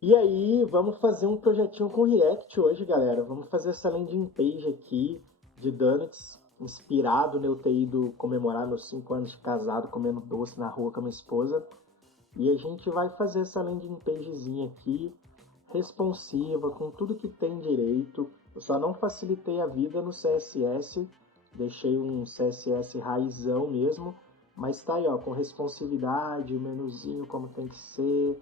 E aí, vamos fazer um projetinho com React hoje, galera. Vamos fazer essa landing page aqui de donuts, inspirado no eu ter ido comemorar meus 5 anos de casado comendo doce na rua com a minha esposa. E a gente vai fazer essa landing pagezinha aqui, responsiva, com tudo que tem direito. Eu só não facilitei a vida no CSS, deixei um CSS raizão mesmo, mas tá aí, ó, com responsividade, o menuzinho como tem que ser,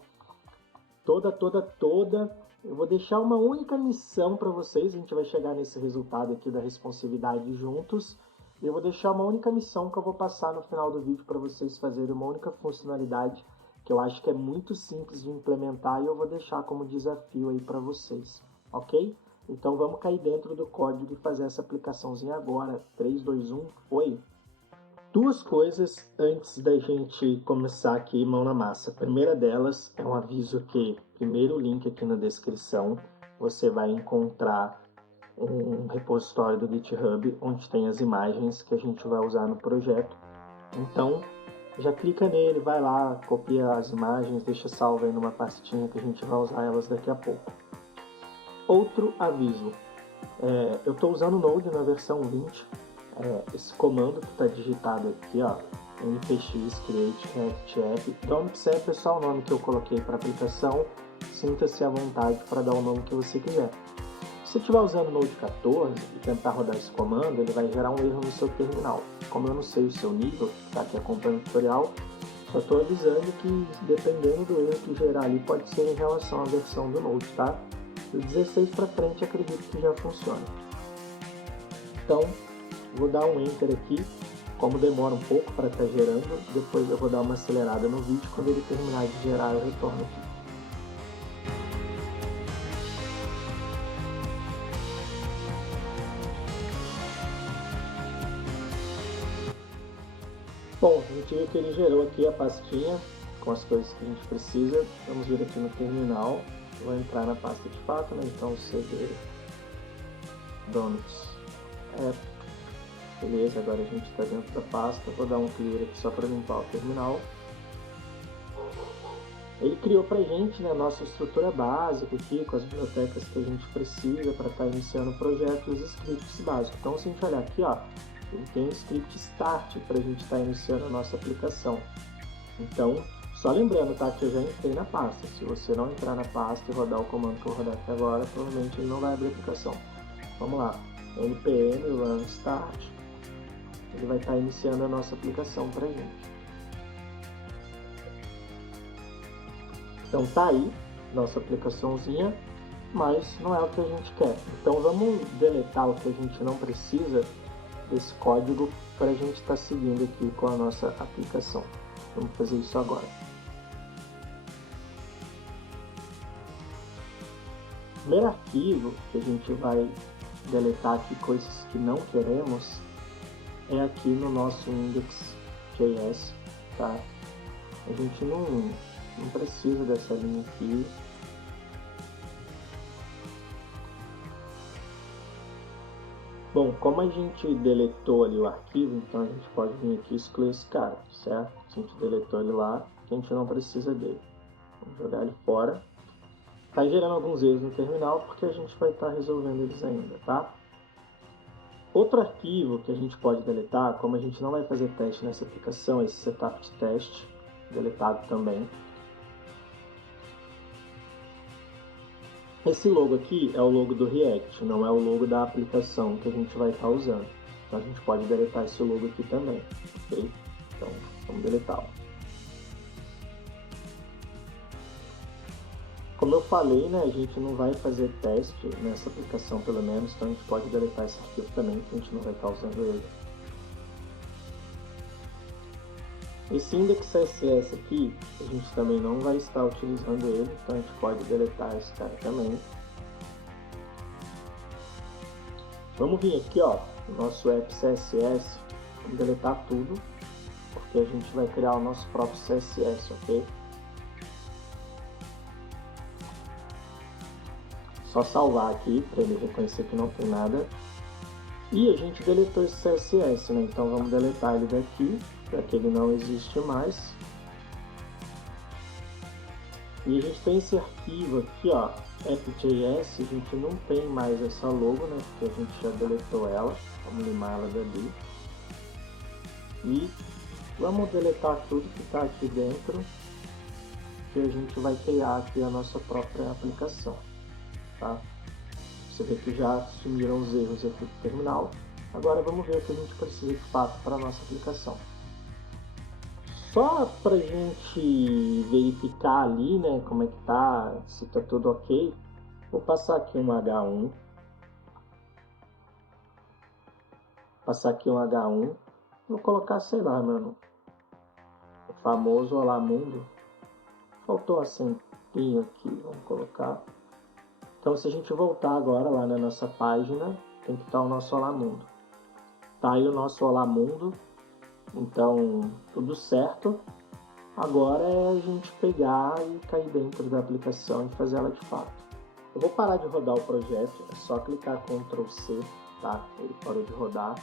toda. Eu vou deixar uma única missão para vocês, a gente vai chegar nesse resultado aqui da responsividade juntos. Eu vou deixar uma única missão que eu vou passar no final do vídeo para vocês fazerem uma única funcionalidade que eu acho que é muito simples de implementar e eu vou deixar como desafio aí para vocês, ok? Então vamos cair dentro do código e fazer essa aplicaçãozinha agora. 3, 2, 1, foi! Duas coisas antes da gente começar aqui mão na massa. A primeira delas é um aviso que, primeiro link aqui na descrição, você vai encontrar um repositório do GitHub onde tem as imagens que a gente vai usar no projeto. Então, já clica nele, vai lá, copia as imagens, deixa salvo aí numa pastinha que a gente vai usar elas daqui a pouco. Outro aviso, eu estou usando o Node na versão 20, esse comando que está digitado aqui, ó, npx create react app, donuts é só o nome que eu coloquei para a aplicação, sinta-se à vontade para dar o nome que você quiser. Se você estiver usando o Node 14 e tentar rodar esse comando, ele vai gerar um erro no seu terminal. Como eu não sei o seu nível, que está aqui acompanhando o tutorial, só estou avisando que dependendo do erro que gerar ali, pode ser em relação à versão do Node, tá? Do 16 para frente acredito que já funciona. Então, vou dar um Enter aqui, como demora um pouco para estar gerando, depois eu vou dar uma acelerada no vídeo, quando ele terminar de gerar eu retorno aqui. Bom, a gente viu que ele gerou aqui a pastinha com as coisas que a gente precisa. Vamos vir aqui no terminal, vou entrar na pasta de fato, né? Então cd donuts app. Beleza, agora a gente está dentro da pasta. Vou dar um clear aqui só para limpar o terminal. Ele criou para a gente, né, a nossa estrutura básica aqui, com as bibliotecas que a gente precisa para estar iniciando o projeto e os scripts básicos. Então, se a gente olhar aqui, ó, ele tem um script start para a gente estar iniciando a nossa aplicação. Então, só lembrando, tá, que eu já entrei na pasta. Se você não entrar na pasta e rodar o comando que eu vou rodar aqui agora, provavelmente ele não vai abrir a aplicação. Vamos lá, npm run start. Ele vai estar iniciando a nossa aplicação para a gente. Então tá aí, nossa aplicaçãozinha, mas não é o que a gente quer. Então vamos deletar o que a gente não precisa desse código para a gente estar seguindo aqui com a nossa aplicação. Vamos fazer isso agora. O primeiro arquivo que a gente vai deletar aqui, coisas que não queremos, é aqui no nosso index.js, tá? A gente não precisa dessa linha aqui. Bom, como a gente deletou ali o arquivo, então a gente pode vir aqui e excluir esse cara, certo? A gente deletou ele lá, que a gente não precisa dele. Vamos jogar ele fora. Tá gerando alguns erros no terminal, porque a gente vai estar resolvendo eles ainda, tá? Outro arquivo que a gente pode deletar, como a gente não vai fazer teste nessa aplicação, esse setup de teste, deletado também. Esse logo aqui é o logo do React, não é o logo da aplicação que a gente vai estar usando. Então a gente pode deletar esse logo aqui também, ok? Então vamos deletá-lo. Como eu falei, né, a gente não vai fazer teste nessa aplicação pelo menos, então a gente pode deletar esse arquivo também, que a gente não vai estar usando ele. Esse index.css aqui, a gente também não vai estar utilizando ele, então a gente pode deletar esse cara também. Vamos vir aqui, ó, no nosso app CSS, vamos deletar tudo, porque a gente vai criar o nosso próprio CSS, ok? Só salvar aqui, para ele reconhecer que não tem nada. E a gente deletou esse CSS, né? Então vamos deletar ele daqui, para que ele não existe mais. E a gente tem esse arquivo aqui, ó, app.js, a gente não tem mais essa logo, né, porque a gente já deletou ela. Vamos limar ela dali. E vamos deletar tudo que está aqui dentro, que a gente vai criar aqui a nossa própria aplicação, tá? Você vê que já sumiram os erros aqui do terminal. Agora vamos ver o que a gente precisa de fato para a nossa aplicação. Só para a gente verificar ali, né, como é que tá, se tá tudo ok, vou passar aqui um H1. Vou colocar, sei lá, mano, o famoso Olá Mundo. Faltou acentinho aqui, vamos colocar. Então, se a gente voltar agora lá na nossa página, tem que estar o nosso Olá Mundo. Tá aí o nosso Olá Mundo. Então, tudo certo. Agora é a gente pegar e cair dentro da aplicação e fazer ela de fato. Eu vou parar de rodar o projeto, é só clicar Ctrl C, tá? Ele parou de rodar.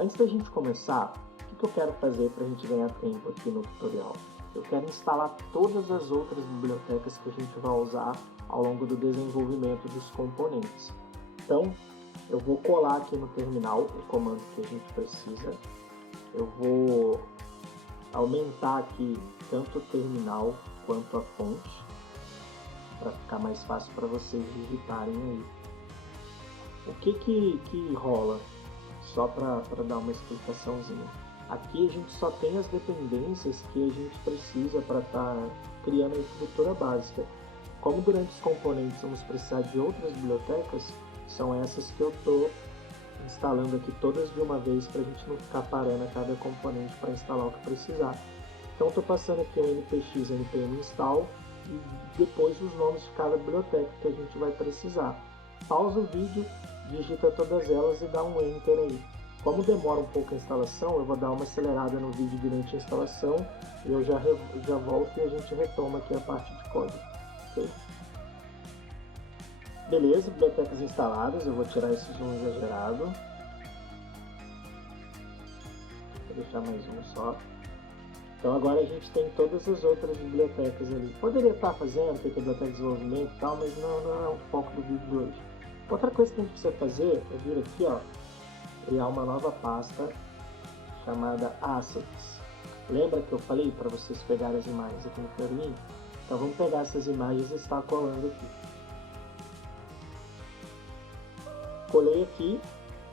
Antes da gente começar, o que eu quero fazer para a gente ganhar tempo aqui no tutorial? Eu quero instalar todas as outras bibliotecas que a gente vai usar ao longo do desenvolvimento dos componentes. Então, eu vou colar aqui no terminal o comando que a gente precisa. Eu vou aumentar aqui tanto o terminal quanto a fonte, para ficar mais fácil para vocês digitarem aí. O que rola? Só para dar uma explicaçãozinha. Aqui a gente só tem as dependências que a gente precisa para estar criando a estrutura básica. Como durante os componentes vamos precisar de outras bibliotecas, são essas que eu estou instalando aqui todas de uma vez para a gente não ficar parando a cada componente para instalar o que precisar. Então estou passando aqui o npx npm install e depois os nomes de cada biblioteca que a gente vai precisar. Pausa o vídeo, digita todas elas e dá um enter aí. Como demora um pouco a instalação, eu vou dar uma acelerada no vídeo durante a instalação e eu já volto e a gente retoma aqui a parte de código. Okay? Beleza, bibliotecas instaladas, eu vou tirar esse zoom exagerado. Vou deixar mais um só. Então agora a gente tem todas as outras bibliotecas ali. Poderia estar fazendo, ter biblioteca de desenvolvimento e tal, mas não é o foco do vídeo de hoje. Outra coisa que a gente precisa fazer é vir aqui, ó, criar uma nova pasta chamada Assets. Lembra que eu falei para vocês pegarem as imagens aqui no Clarim? Então vamos pegar essas imagens e estar colando aqui. Colei aqui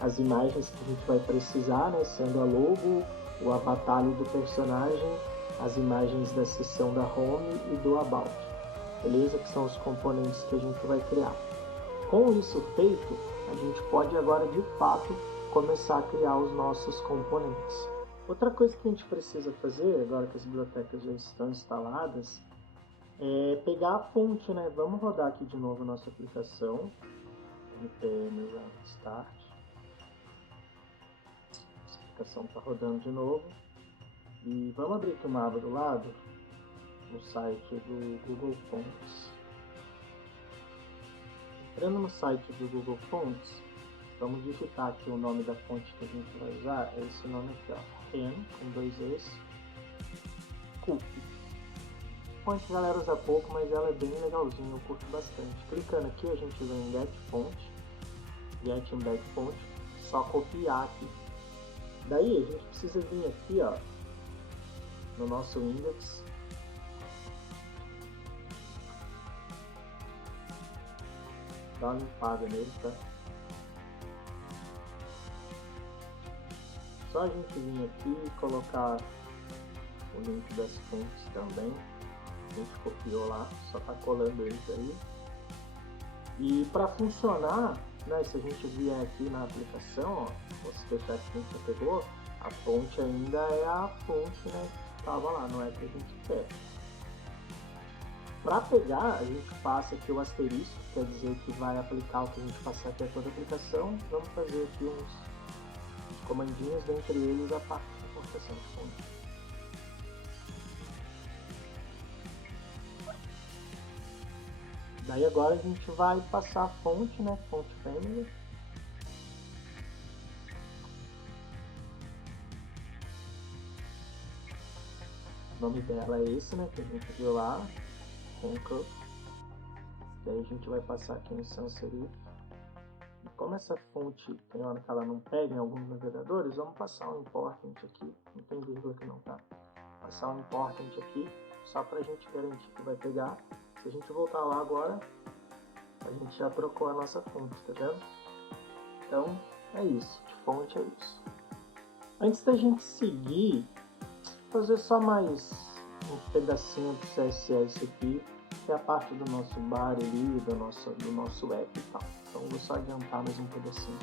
as imagens que a gente vai precisar, né, sendo a logo, o avatar do personagem, as imagens da seção da Home e do About. Beleza? Que são os componentes que a gente vai criar. Com isso feito, a gente pode agora de fato começar a criar os nossos componentes. Outra coisa que a gente precisa fazer, agora que as bibliotecas já estão instaladas, é pegar a fonte, né? Vamos rodar aqui de novo a nossa aplicação. npm run start. A aplicação está rodando de novo. E vamos abrir aqui uma aba do lado, no site do Google Fonts. Entrando no site do Google Fonts, vamos digitar aqui o nome da fonte que a gente vai usar, é esse nome aqui, ó, Ren, com 2 Es, Coop. Fonte a galera usa pouco, mas ela é bem legalzinha, eu curto bastante. Clicando aqui, a gente vem em Get Font, Get Embed Font, só copiar aqui. Daí a gente precisa vir aqui, ó, no nosso index, dá uma limpada nele, tá? Só a gente vir aqui e colocar o link das fontes também. A gente copiou lá, só tá colando eles aí. E para funcionar, né, se a gente vier aqui na aplicação, ó, se fechar aqui que a gente pegou, a fonte ainda é a fonte, né, que estava lá, não é que a gente quer. Para pegar, a gente passa aqui o asterisco, quer dizer que vai aplicar o que a gente passar aqui a toda a aplicação. Vamos fazer aqui uns comandinhos, dentre eles a parte de importação de fonte. Daí agora a gente vai passar a fonte, né, fonte family. O nome dela é esse, né, que a gente viu lá. concave. Daí a gente vai passar aqui no sans serif. E como essa fonte tem hora que ela não pega em alguns navegadores, vamos passar um important aqui. Não tem vírgula aqui não, tá? Passar um important aqui, só pra gente garantir que vai pegar. Se a gente voltar lá agora, a gente já trocou a nossa fonte, tá vendo? Então, é isso. De fonte é isso. Antes da gente seguir, fazer só mais um pedacinho do CSS aqui, que é a parte do nosso bar ali, do nosso app e tal. Então, vou só adiantar mais um pedacinho.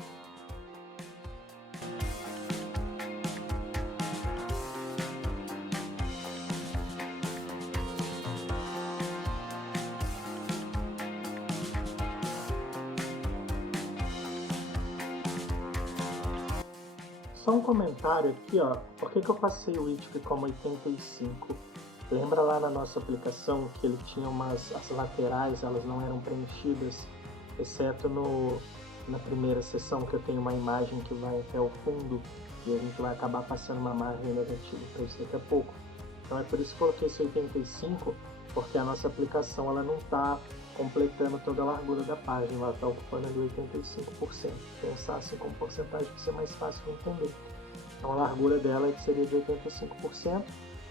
Só um comentário aqui, ó. Por que eu passei o width como 85? Lembra lá na nossa aplicação que ele tinha as laterais, elas não eram preenchidas, exceto na primeira seção, que eu tenho uma imagem que vai até o fundo e a gente vai acabar passando uma margem negativa para isso daqui a pouco. Então é por isso que eu coloquei esse 85, porque a nossa aplicação ela não está completando toda a largura da página, ela está ocupando ali 85%. Pensar assim como porcentagem para ser mais fácil de entender. Então a largura dela seria de 85%,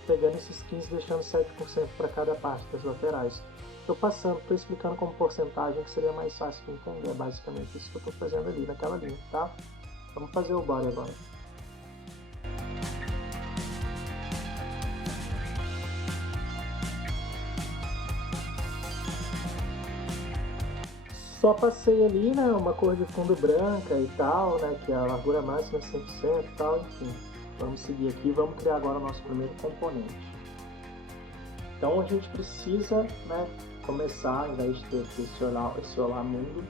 pegando esses 15% deixando 7% para cada parte das laterais. Estou explicando como porcentagem que seria mais fácil de entender, é basicamente isso que eu estou fazendo ali naquela linha, tá? Vamos fazer o body agora. Só passei ali, né, uma cor de fundo branca e tal, né, que a largura máxima é 100% e tal, enfim. Vamos seguir aqui e vamos criar agora o nosso primeiro componente. Então a gente precisa, né, começar, ao invés de ter aqui esse olá mundo,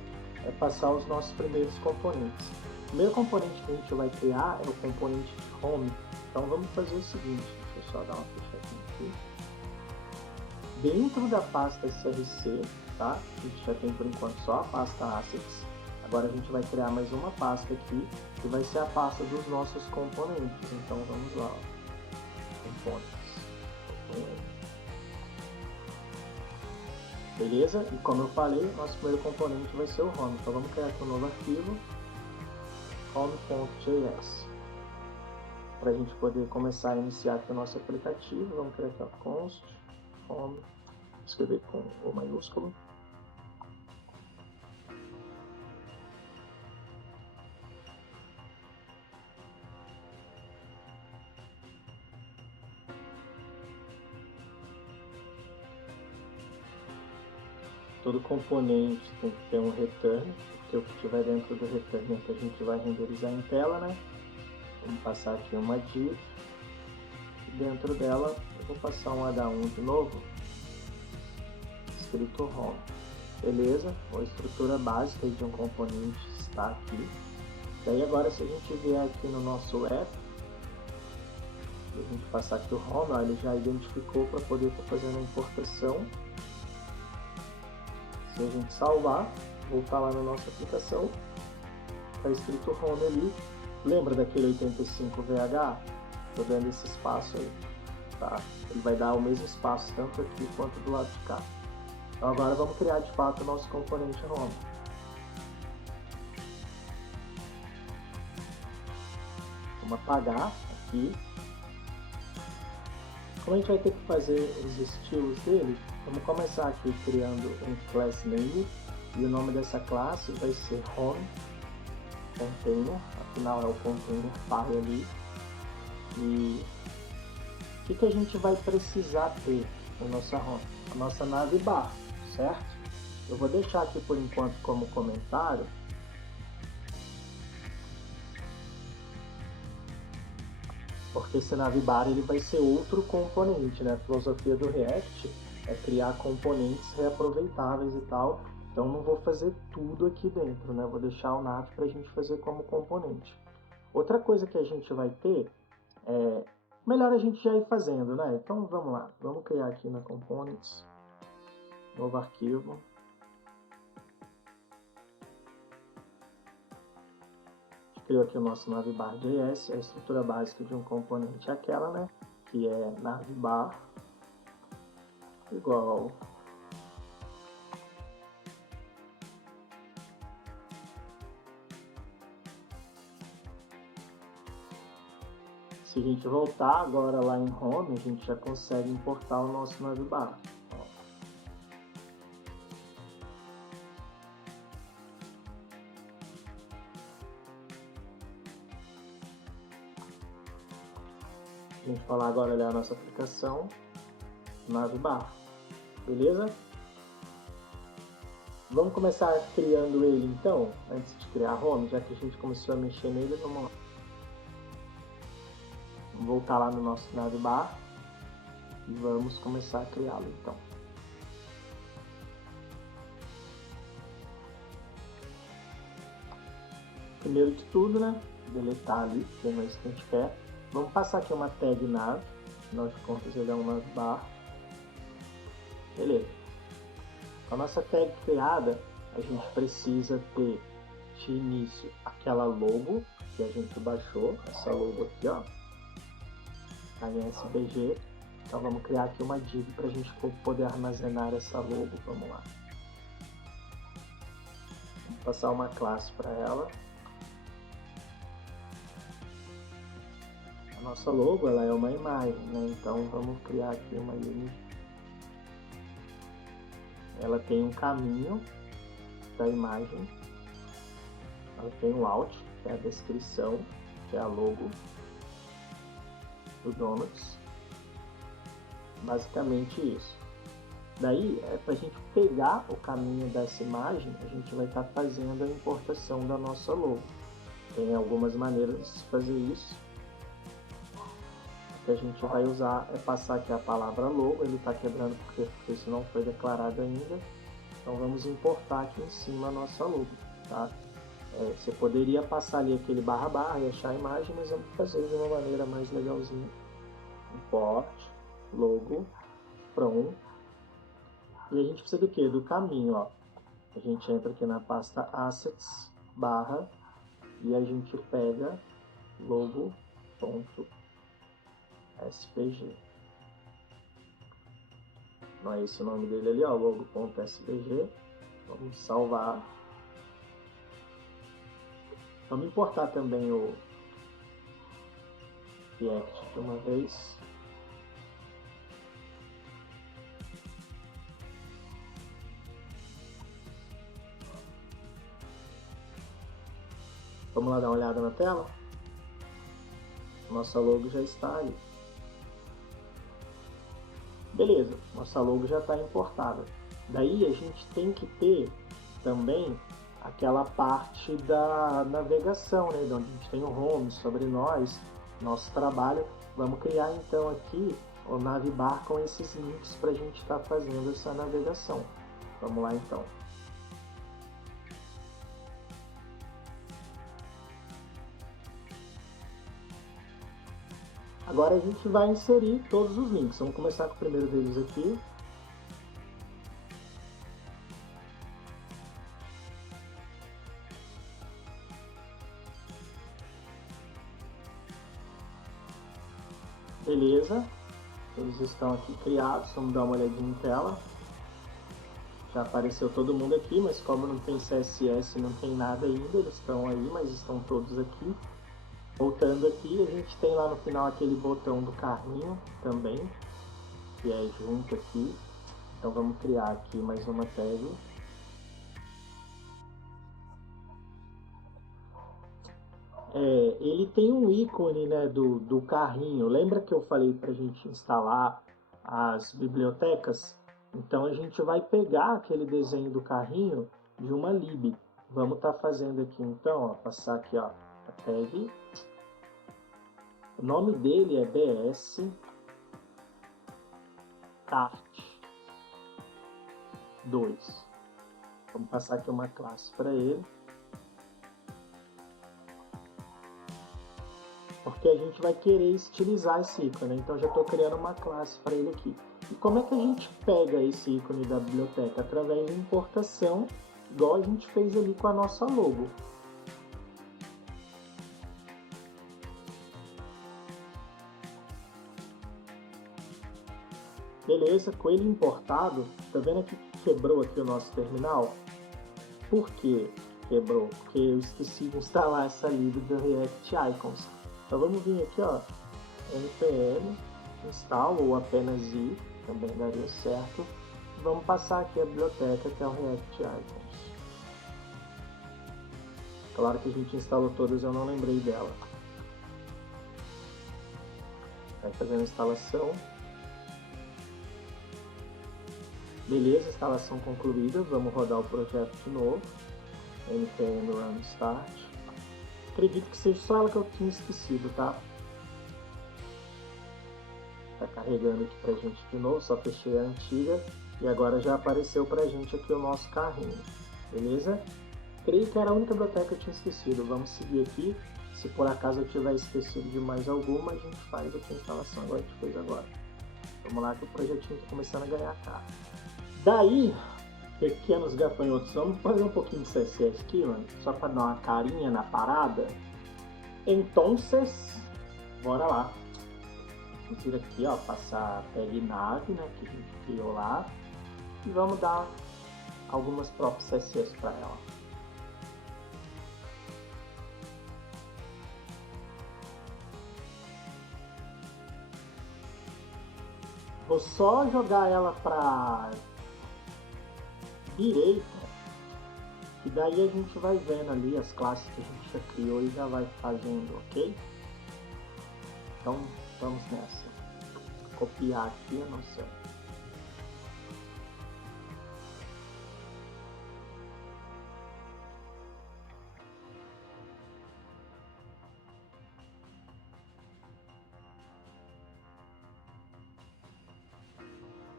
é passar os nossos primeiros componentes. O primeiro componente que a gente vai criar é o componente de home. Então vamos fazer o seguinte, deixa eu só dar uma fechadinha aqui. Dentro da pasta src, tá? A gente já tem por enquanto só a pasta assets. Agora a gente vai criar mais uma pasta aqui, que vai ser a pasta dos nossos componentes. Então vamos lá, ó. Components. Beleza? E como eu falei, nosso primeiro componente vai ser o home. Então vamos criar aqui um novo arquivo, home.js. Para a gente poder começar a iniciar aqui o nosso aplicativo, vamos criar aqui a const home, escrever com o maiúsculo. Todo componente tem que ter um return, porque o que estiver dentro do return é que a gente vai renderizar em tela, né? Vamos passar aqui uma div. Dentro dela eu vou passar um H1 de novo, escrito home. Beleza? A estrutura básica de um componente está aqui. Daí agora se a gente vier aqui no nosso app, e a gente passar aqui o home, ó, ele já identificou para poder estar fazendo a importação. Se a gente salvar, voltar lá na nossa aplicação, está escrito home ali. Lembra daquele 85 VH? Estou dando esse espaço aí, tá? Ele vai dar o mesmo espaço tanto aqui quanto do lado de cá. Então agora vamos criar de fato o nosso componente home. Vamos apagar aqui. Como a gente vai ter que fazer os estilos dele, vamos começar aqui criando um class name, e o nome dessa classe vai ser home container, afinal é o container file ali. E o que a gente vai precisar ter na nossa home? A nossa navbar, certo? Eu vou deixar aqui por enquanto como comentário porque esse navbar ele vai ser outro componente, né? A filosofia do React é criar componentes reaproveitáveis e tal, então não vou fazer tudo aqui dentro, né? Vou deixar o nav para a gente fazer como componente. Outra coisa que a gente vai ter é, melhor a gente já ir fazendo, né? Então vamos lá, vamos criar aqui na components, novo arquivo. Criou aqui o nosso navbar.js, a estrutura básica de um componente é aquela, né? Que é navbar igual Se a gente voltar agora lá em Home, a gente já consegue importar o nosso navbar. A gente vai lá agora olhar a nossa aplicação, navbar, beleza? Vamos começar criando ele então, antes de criar Home, já que a gente começou a mexer nele, vamos lá. Vamos voltar lá no nosso navbar e vamos começar a criá-lo então. Primeiro de tudo, né, deletar ali, que não é isso que a gente quer. Vamos passar aqui uma tag nav, afinal de contas ele é um navbar. Beleza. Com a nossa tag criada, a gente precisa ter de início aquela logo que a gente baixou, essa logo aqui, ó, a SVG. Então vamos criar aqui uma div para a gente poder armazenar essa logo. Vamos lá. Vamos passar uma classe para ela. A nossa logo ela é uma imagem, né? Então vamos criar aqui uma image. Ela tem um caminho da imagem. Ela tem um alt, que é a descrição, que é a logo do Donuts. Basicamente isso. Daí, para a gente pegar o caminho dessa imagem, a gente vai estar fazendo a importação da nossa logo. Tem algumas maneiras de se fazer isso. O que a gente vai usar é passar aqui a palavra logo, ele está quebrando porque isso não foi declarado ainda. Então vamos importar aqui em cima a nossa logo, tá? Você poderia passar ali aquele // e achar a imagem, mas vamos fazer de uma maneira mais legalzinha. Import, logo, from. E a gente precisa do que? Do caminho, ó. A gente entra aqui na pasta assets, / e a gente pega logo.svg. Não é esse o nome dele ali, ó, logo.svg. Vamos salvar. Vamos importar também o React de uma vez. Vamos lá dar uma olhada na tela? Nossa logo já está aí. Beleza, nossa logo já está importada. Daí a gente tem que ter também aquela parte da navegação, né? Onde a gente tem o home, sobre nós, nosso trabalho. Vamos criar então aqui o navbar com esses links para a gente estar fazendo essa navegação. Vamos lá então. Agora a gente vai inserir todos os links. Vamos começar com o primeiro deles aqui. Beleza, eles estão aqui criados, vamos dar uma olhadinha em tela. Já apareceu todo mundo aqui, mas como não tem CSS, não tem nada ainda, eles estão aí, mas estão todos aqui. Voltando aqui, a gente tem lá no final aquele botão do carrinho também, que é junto aqui. Então vamos criar aqui mais uma tag. Ele tem um ícone, né, do carrinho. Lembra que eu falei para a gente instalar as bibliotecas? Então a gente vai pegar aquele desenho do carrinho de uma lib. Vamos estar fazendo aqui então, ó, passar aqui, ó, a tag. O nome dele é BS Kart 2. Vamos passar aqui uma classe para ele. Porque a gente vai querer estilizar esse ícone, então já estou criando uma classe para ele aqui. E como é que a gente pega esse ícone da biblioteca? Através de importação, igual a gente fez ali com a nossa logo. Beleza, com ele importado, tá vendo aqui que quebrou aqui o nosso terminal? Por que quebrou? Porque eu esqueci de instalar essa lib do React Icons. Então vamos vir aqui, ó, npm install ou apenas i, também daria certo. Vamos passar aqui a biblioteca que é o React Icons. Claro que a gente instalou todas, eu não lembrei dela. Vai fazendo a instalação. Beleza, instalação concluída. Vamos rodar o projeto de novo. npm run start. Acredito que seja só ela que eu tinha esquecido, tá? Tá carregando aqui pra gente de novo, só fechei a antiga. E agora já apareceu pra gente aqui o nosso carrinho. Beleza? Creio que era a única biblioteca que eu tinha esquecido. Vamos seguir aqui. Se por acaso eu tiver esquecido de mais alguma, a gente faz aqui a instalação igual a gente fez agora. Vamos lá que o projetinho está começando a ganhar cara. Daí, pequenos gafanhotos, vamos fazer um pouquinho de CSS aqui, mano, só para dar uma carinha na parada. Então, bora lá. Vamos vir aqui, ó, passar a tag nave, né, que a gente criou lá. E vamos dar algumas próprias CSS para ela. Vou só jogar ela para direita, e daí a gente vai vendo ali as classes que a gente já criou e já vai fazendo, ok? Então vamos nessa. Copiar aqui a nossa.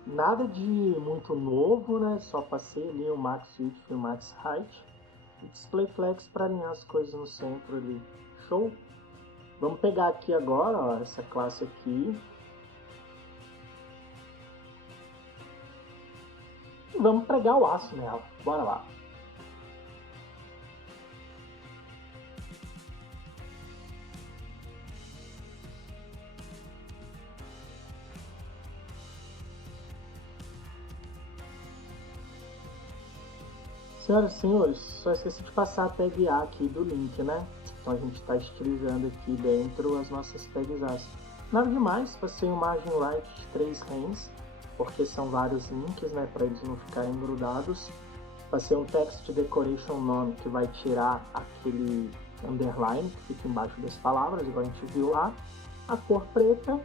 Nada de muito novo, né? Só passei ali o max width e o max height. E display flex para alinhar as coisas no centro ali. Show? Vamos pegar aqui agora, ó, essa classe aqui. E vamos pregar o aço nela. Bora lá. Senhoras e senhores, só esqueci de passar a tag A aqui do link, né? Então a gente está estilizando aqui dentro as nossas tags A. Nada demais, passei um margin right de 3 rens, porque são vários links, né? Para eles não ficarem grudados. Passei um text decoration nome que vai tirar aquele underline que fica embaixo das palavras, igual a gente viu lá. A cor preta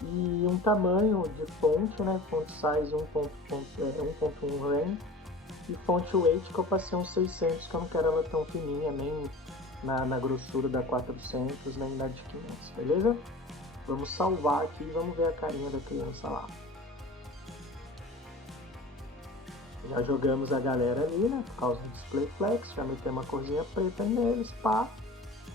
e um tamanho de fonte, né? Font size 1.1 rem. E fonte weight que eu passei uns 600, que eu não quero ela tão fininha, nem na grossura da 400, nem na de 500, beleza? Vamos salvar aqui e vamos ver a carinha da criança lá. Já jogamos a galera ali, né, por causa do display flex, já metemos uma corzinha preta neles, pá.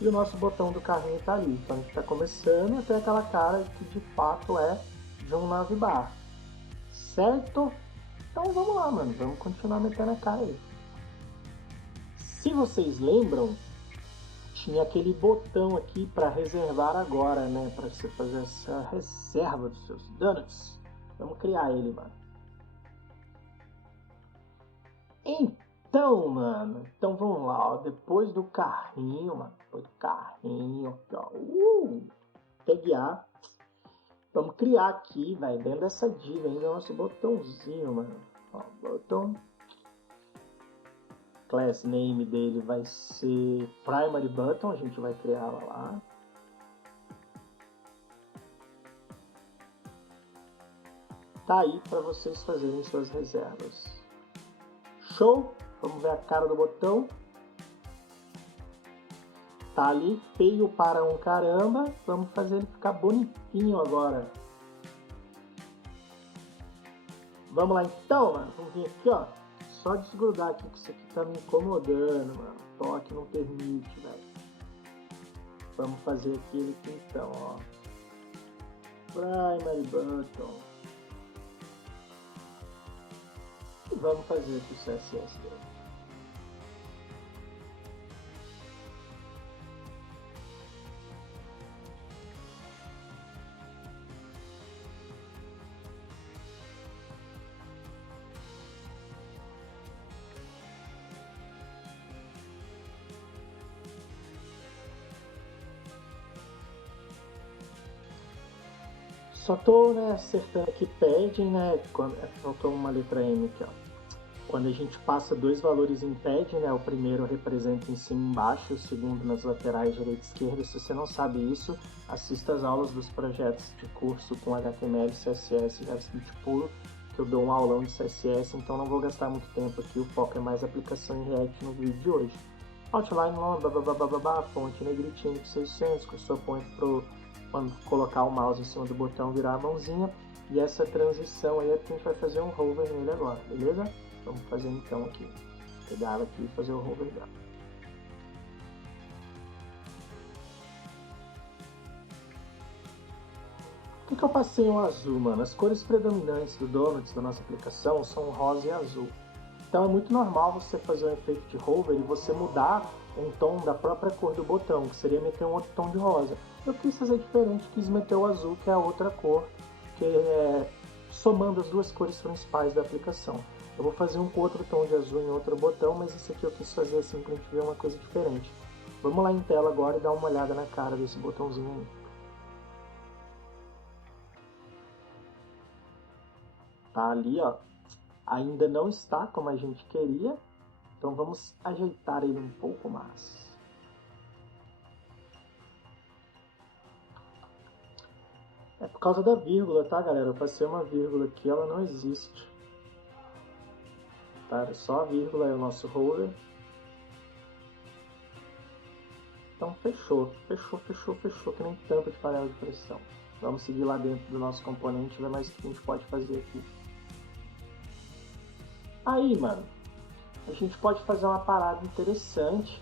E o nosso botão do carrinho tá ali. Então a gente tá começando a ter aquela cara que de fato é de um navbar. Certo? Então vamos lá, mano. Vamos continuar metendo a cara aí. Se vocês lembram, tinha aquele botão aqui para reservar agora, né? Para você fazer essa reserva dos seus donuts. Vamos criar ele, mano. Então, mano. Então vamos lá, ó. Depois do carrinho, mano. Depois do carrinho, aqui, ó. Tag A. Vamos criar aqui, velho, dentro dessa div ainda, nosso botãozinho, mano. Ó, botão. Class name dele vai ser primary button, a gente vai criar ela lá. Tá aí para vocês fazerem suas reservas. Show? Vamos ver a cara do botão. Tá ali, feio para um caramba. Vamos fazer ele ficar bonitinho agora. Vamos lá então, mano. Vamos vir aqui, ó. Só desgrudar aqui, que isso aqui tá me incomodando, mano. Toque não permite, velho. Vamos fazer aquele aqui então, ó. Primary button. E vamos fazer aqui o CSS dele. Só tô, né, acertando aqui padding, né, faltou uma letra M aqui, ó. Quando a gente passa dois valores em padding, né, o primeiro representa em cima e embaixo, o segundo nas laterais direita e esquerda. Se você não sabe isso, assista as aulas dos projetos de curso com HTML, CSS e JavaScript puro, que eu dou um aulão de CSS, então não vou gastar muito tempo aqui, o foco é mais aplicação em React no vídeo de hoje. Outline long, fonte negritinho de 600, com sua ponte para quando colocar o mouse em cima do botão virar a mãozinha, e essa transição aí é que a gente vai fazer um hover nele agora, beleza? Vamos fazer então aqui, pegar ela aqui e fazer o hover dela. Por que eu passei um azul, mano? As cores predominantes do Donuts da nossa aplicação são rosa e azul. Então é muito normal você fazer um efeito de hover e você mudar um tom da própria cor do botão, que seria meter um outro tom de rosa. Eu quis fazer diferente, quis meter o azul, que é a outra cor, que é somando as duas cores principais da aplicação. Eu vou fazer um outro tom de azul em outro botão, mas esse aqui eu quis fazer assim pra gente ver uma coisa diferente. Vamos lá em tela agora e dar uma olhada na cara desse botãozinho aí. Tá ali, ó. Ainda não está como a gente queria, então vamos ajeitar ele um pouco mais. É por causa da vírgula, tá, galera? Eu passei uma vírgula aqui, ela não existe. Tá? É só a vírgula, é o nosso hover. Então fechou, que nem tampa de panela de pressão. Vamos seguir lá dentro do nosso componente e ver mais o que a gente pode fazer aqui. Aí, mano, a gente pode fazer uma parada interessante,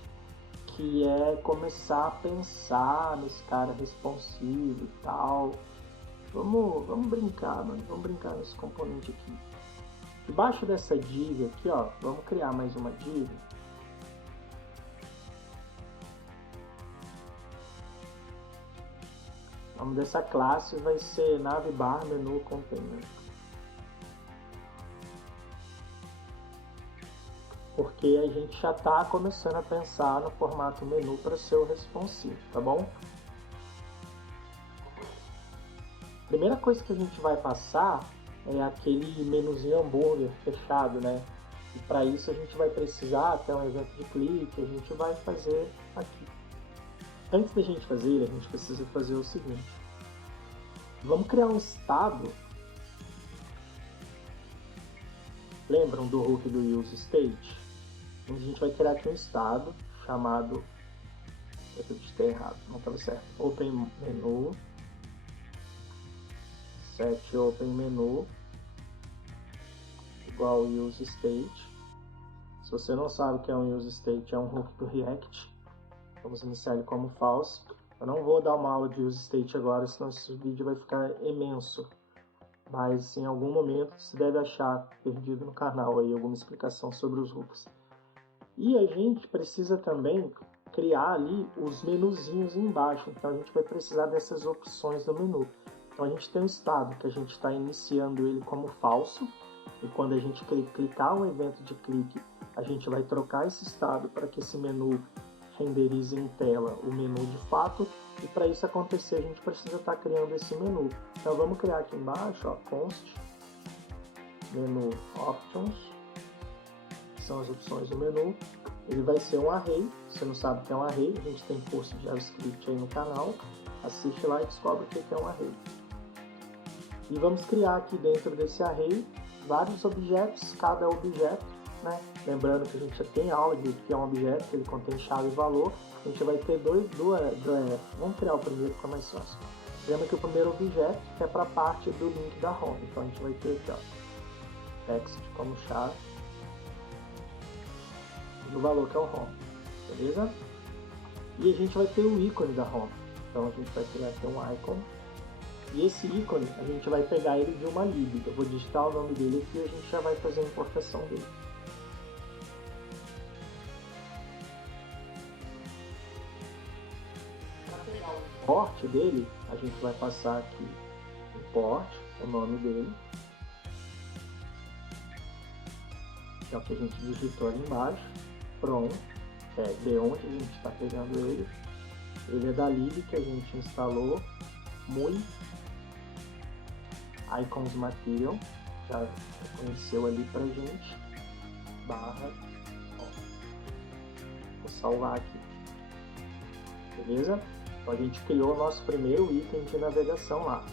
que é começar a pensar nesse cara responsivo e tal. Vamos brincar, mano. Vamos brincar nesse componente aqui. Debaixo dessa div aqui, ó, vamos criar mais uma div. O nome dessa classe vai ser navbar menu container. Porque a gente já está começando a pensar no formato menu para ser o responsive, tá bom? Primeira coisa que a gente vai passar é aquele menuzinho hambúrguer fechado, né? E para isso a gente vai precisar ter um evento de clique, a gente vai fazer aqui. Antes da gente fazer, a gente precisa fazer o seguinte. Vamos criar um estado. Lembram do hook do useState? A gente vai criar aqui um estado chamado... Eu digitei errado, não estava certo. Open menu. Set open menu igual useState. Se você não sabe o que é um useState, é um hook do React. Vamos iniciar ele como false. Eu não vou dar uma aula de useState agora, senão esse vídeo vai ficar imenso. Mas em algum momento você deve achar perdido no canal aí alguma explicação sobre os hooks. E a gente precisa também criar ali os menuzinhos embaixo. Então a gente vai precisar dessas opções do menu. Então a gente tem um estado que a gente está iniciando ele como falso, e quando a gente clicar um evento de clique, a gente vai trocar esse estado para que esse menu renderize em tela o menu de fato, e para isso acontecer a gente precisa estar criando esse menu. Então vamos criar aqui embaixo, ó, const menu options, que são as opções do menu. Ele vai ser um array. Se você não sabe o que é um array, a gente tem curso de JavaScript aí no canal, assiste lá e descobre o que é um array. E vamos criar aqui dentro desse array vários objetos, cada objeto, né? Lembrando que a gente já tem aula de que é um objeto, que ele contém chave e valor. A gente vai ter dois. Vamos criar o primeiro, que é mais fácil. Lembra que o primeiro objeto é para a parte do link da home. Então a gente vai ter aqui, ó, text como chave do valor que é o home, beleza? E a gente vai ter o ícone da home. Então a gente vai criar aqui um icon. E esse ícone, a gente vai pegar ele de uma lib. Eu vou digitar o nome dele aqui e a gente já vai fazer a importação dele. Para pegar o import dele, a gente vai passar aqui import, o nome dele, que é o que a gente digitou ali embaixo, from, que é de onde a gente está pegando ele. Ele é da lib que a gente instalou, muy. icons material, já reconheceu ali pra gente, barra, ó, vou salvar aqui, beleza? Então a gente criou o nosso primeiro item de navegação lá.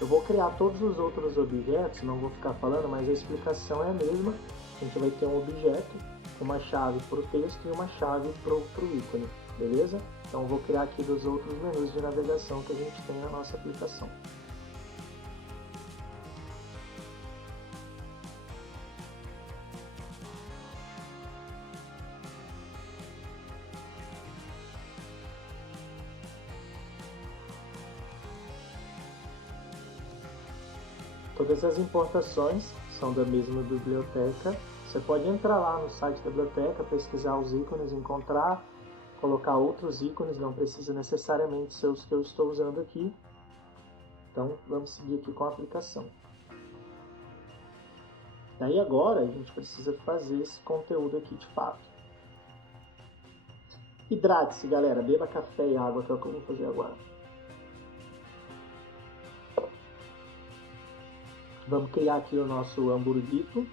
Eu vou criar todos os outros objetos, não vou ficar falando, mas a explicação é a mesma. A gente vai ter um objeto, uma chave para o texto e uma chave para o ícone, beleza? Então eu vou criar aqui dos outros menus de navegação que a gente tem na nossa aplicação. Todas as importações são da mesma biblioteca. Você pode entrar lá no site da biblioteca, pesquisar os ícones, encontrar, colocar outros ícones, não precisa necessariamente ser os que eu estou usando aqui. Então vamos seguir aqui com a aplicação. Daí agora a gente precisa fazer esse conteúdo aqui de fato. Hidrate-se, galera, beba café e água, que é o que eu vou fazer agora. Vamos criar aqui o nosso hamburguito.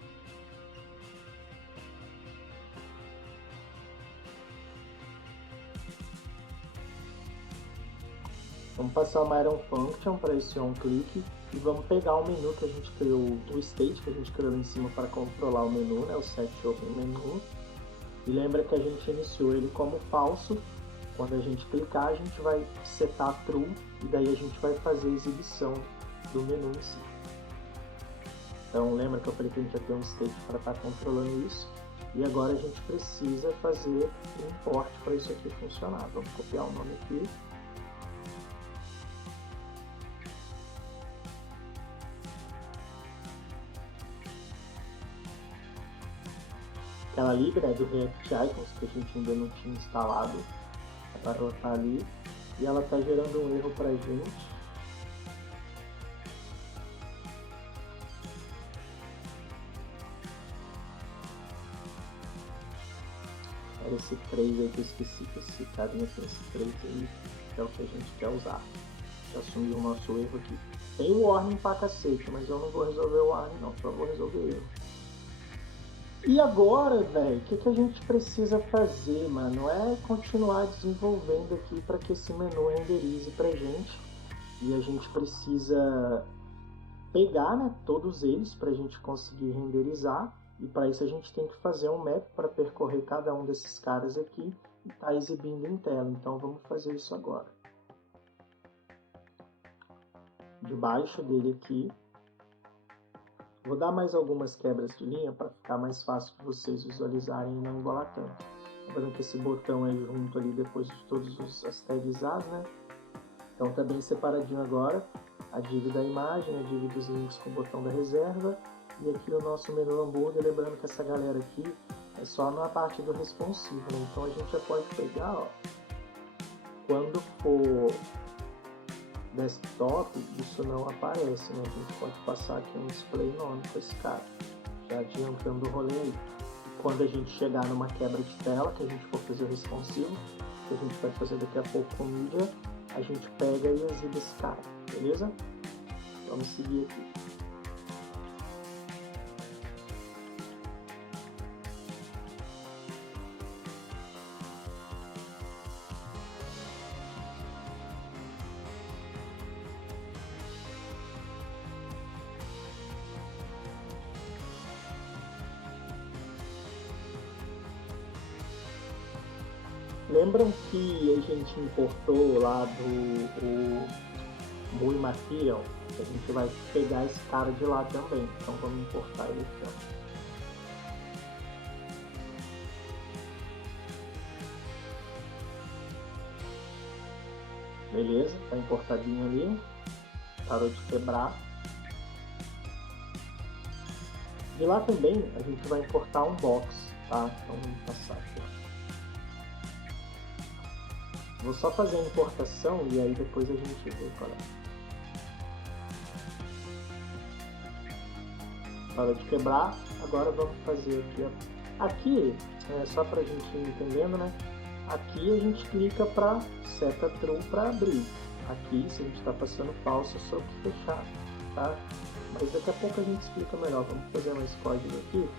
Vamos passar uma Iron Function para esse onClick e vamos pegar o menu que a gente criou, o state que a gente criou lá em cima para controlar o menu, né, o set open menu. E lembra que a gente iniciou ele como falso. Quando a gente clicar, a gente vai setar true e daí a gente vai fazer a exibição do menu em si. Então lembra que eu falei que a gente ia ter um state para estar controlando isso. E agora a gente precisa fazer um import para isso aqui funcionar. Vamos copiar o nome aqui. Aquela libra é do React Icons que a gente ainda não tinha instalado. Agora ela está ali e ela está gerando um erro para a gente. Era esse 3 aí que eu esqueci, que esse carinha tem esse 3 aí, que é o que a gente quer usar. Já assumiu o nosso erro aqui. Tem o warning pra cacete, mas eu não vou resolver o warning não, só vou resolver o erro. E agora, velho, o que a gente precisa fazer, mano? É continuar desenvolvendo aqui para que esse menu renderize pra gente. E a gente precisa pegar, né, todos eles pra gente conseguir renderizar. E para isso a gente tem que fazer um map para percorrer cada um desses caras aqui e tá exibindo em tela. Então vamos fazer isso agora. Debaixo dele aqui. Vou dar mais algumas quebras de linha para ficar mais fácil de vocês visualizarem e não embolar tanto. Lembrando que esse botão é junto ali depois de todos as tags As, né? Então tá bem separadinho agora. A div da imagem, a div dos links com o botão da reserva. E aqui o nosso menu hambúrguer, lembrando que essa galera aqui é só na parte do responsivo, né? Então a gente já pode pegar, ó, quando for desktop, isso não aparece, né? A gente pode passar aqui um display nome com esse cara, já adiantando o rolê aí. E quando a gente chegar numa quebra de tela, que a gente for fazer o responsivo, que a gente vai fazer daqui a pouco com mídia, a gente pega e exibe esse cara, beleza? Vamos seguir aqui. Lembram que a gente importou lá do Mui Material? A gente vai pegar esse cara de lá também, então vamos importar ele aqui, ó. Beleza, tá importadinho ali, parou de quebrar. De lá também a gente vai importar um box, tá? Então vamos passar aqui. Vou só fazer a importação e aí depois a gente vê qual é. Parou de quebrar, agora vamos fazer aqui, ó. Aqui, só pra gente ir entendendo, né? Aqui a gente clica para seta true para abrir. Aqui, se a gente está passando falso, é só fechar, tá? mas daqui a pouco a gente explica melhor. Vamos fazer mais código aqui,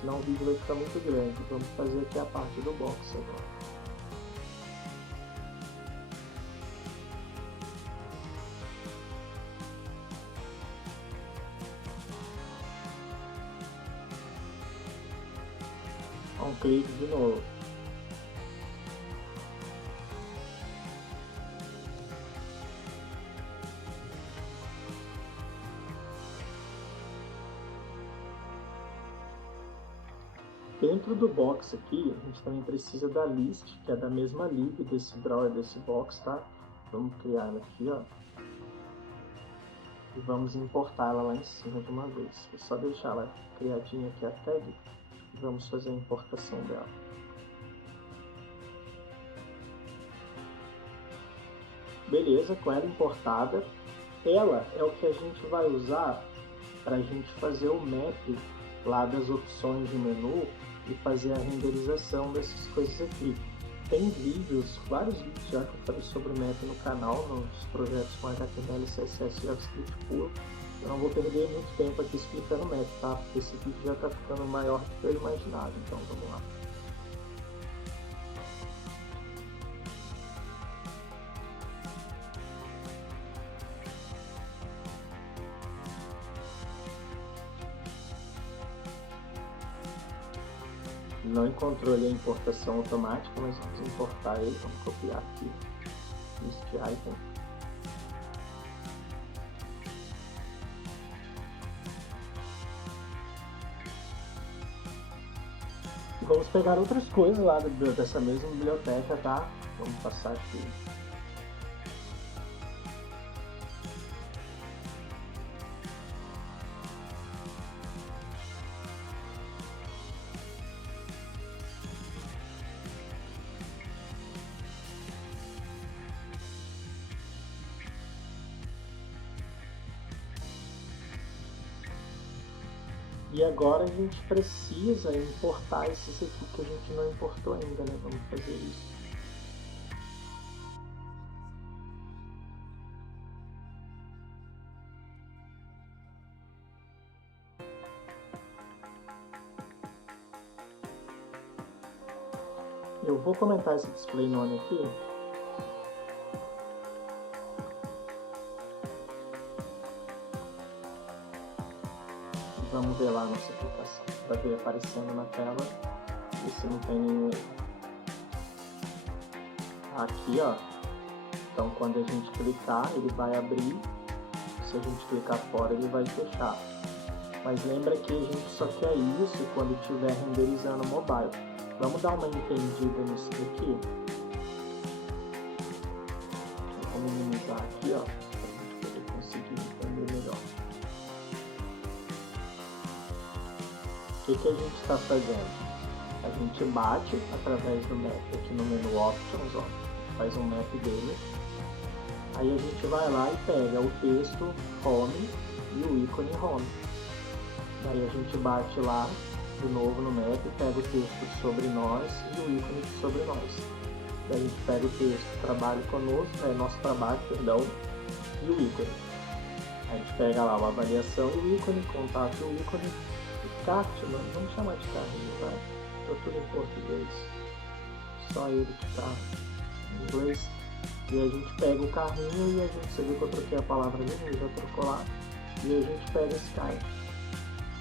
senão o vídeo vai ficar muito grande. Vamos fazer aqui a parte do box agora. Um clique de novo. Dentro do box aqui, a gente também precisa da list, que é da mesma lib desse drawer, desse box, tá? Vamos criar ela aqui, ó. E vamos importar ela lá em cima de uma vez. É só deixar ela criadinha aqui a tag. E vamos fazer a importação dela. Beleza, com ela importada. Ela é o que a gente vai usar para a gente fazer o map lá das opções de menu e fazer a renderização dessas coisas aqui. Tem vídeos, vários vídeos já que eu falei sobre o map no canal, nos projetos com HTML, CSS e JavaScript puro. Eu não vou perder muito tempo aqui explicando o map, tá? Porque esse vídeo já está ficando maior do que eu imaginava, então vamos lá. Não encontrou ali a importação automática, mas vamos importar ele, vamos copiar aqui este item. E vamos pegar outras coisas lá dessa mesma biblioteca, tá? Vamos passar aqui. E agora a gente precisa importar esses aqui que a gente não importou ainda, né? Vamos fazer isso. Eu vou comentar esse display nome aqui. Vamos ver lá a nossa aplicação. Vai ver aparecendo na tela. E se não tem nenhum erro. Aqui, ó. Então, quando a gente clicar, ele vai abrir. Se a gente clicar fora, ele vai fechar. Mas lembra que a gente só quer isso quando estiver renderizando mobile. Vamos dar uma entendida nisso daqui. Vamos minimizar aqui, ó. Para a gente poder conseguir entender melhor. O que a gente está fazendo? A gente bate através do map aqui no menu Options, ó, faz um map dele. Aí a gente vai lá e pega o texto Home e o ícone Home. Daí a gente bate lá de novo no map, pega o texto sobre nós e o ícone sobre nós. Daí a gente pega o texto Trabalho Conosco, nosso trabalho, perdão, e o ícone. A gente pega lá uma avaliação e o ícone, contato e o ícone. Kart, mano, vamos chamar de carrinho, tá? Tô tudo em português. Só ele que tá em inglês. E a gente pega o carrinho e a gente, você viu que eu troquei a palavra ali, já trocou lá. E a gente pega esse cara.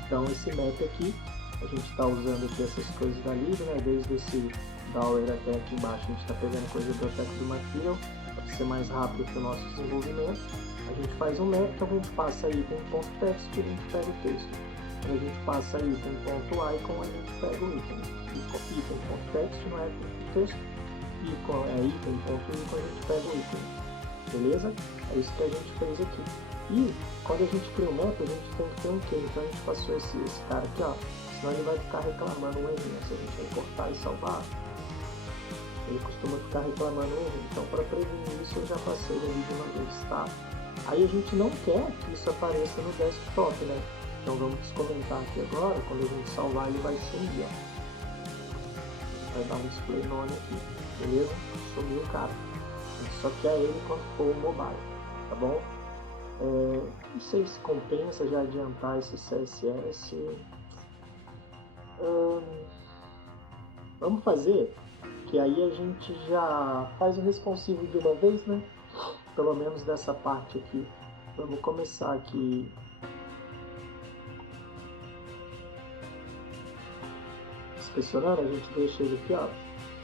Então esse map aqui, a gente está usando aqui essas coisas da lib, né? Desde esse drawer até aqui embaixo, a gente está pegando coisa da biblioteca do Material para ser mais rápido que o nosso desenvolvimento. A gente faz um map que a gente passa item.text e a gente pega o texto. Quando a gente passa item.icon, a gente pega o ícone. Item.text não é texto, item.icon, a gente pega o ícone. Beleza? É isso que a gente fez aqui. E quando a gente cria um map, a gente tem que ter um quê? Então a gente passou esse cara aqui, ó. Senão ele vai ficar reclamando um errinho. Se a gente recortar e salvar, ele costuma ficar reclamando um errinho. Então para prevenir isso eu já passei ali de uma vez, tá? Aí a gente não quer que isso apareça no desktop, né? Então vamos comentar aqui agora, quando a gente salvar ele vai sumir, ó. Vai dar um display none aqui, beleza? Sumiu o cara. A gente só quer ele quando for o mobile, tá bom? Não sei se compensa já adiantar esse CSS. Vamos fazer que aí a gente já faz o responsivo de uma vez, né? Pelo menos dessa parte aqui. Vamos começar aqui. Inspecionando, a gente deixa ele aqui, ó.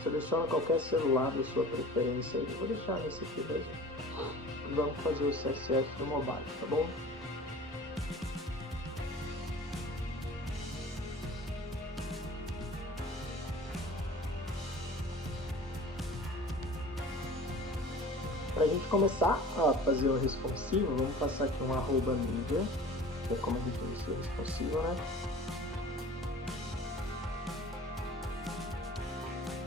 Seleciona qualquer celular da sua preferência. Eu vou deixar nesse aqui mesmo. Vamos fazer o CSS no mobile, tá bom? Para a gente começar a fazer o responsivo, vamos passar aqui um @media, que é como a gente inicia o responsivo, né?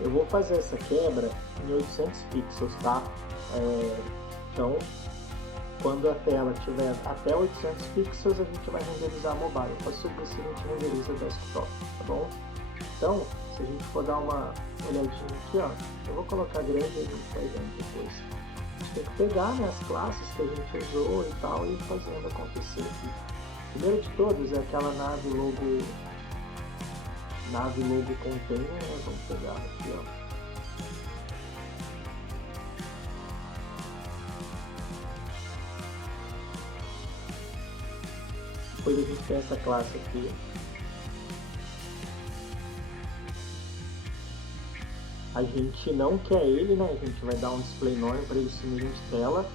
Eu vou fazer essa quebra em 800 pixels, tá? Então, quando a tela tiver até 800 pixels, a gente vai renderizar mobile. Eu faço isso, a gente renderiza desktop, tá bom? Então, se a gente for dar uma olhadinha aqui, ó, eu vou colocar grande e a gente vai vendo depois. A gente tem que pegar, né, as classes que a gente usou e tal e ir fazendo acontecer aqui. Primeiro de todas é aquela nave logo container, né? Vamos pegar aqui, ó. Depois a gente tem essa classe aqui. A gente não quer ele, né? A gente vai dar um display nome para ele sumir de tela,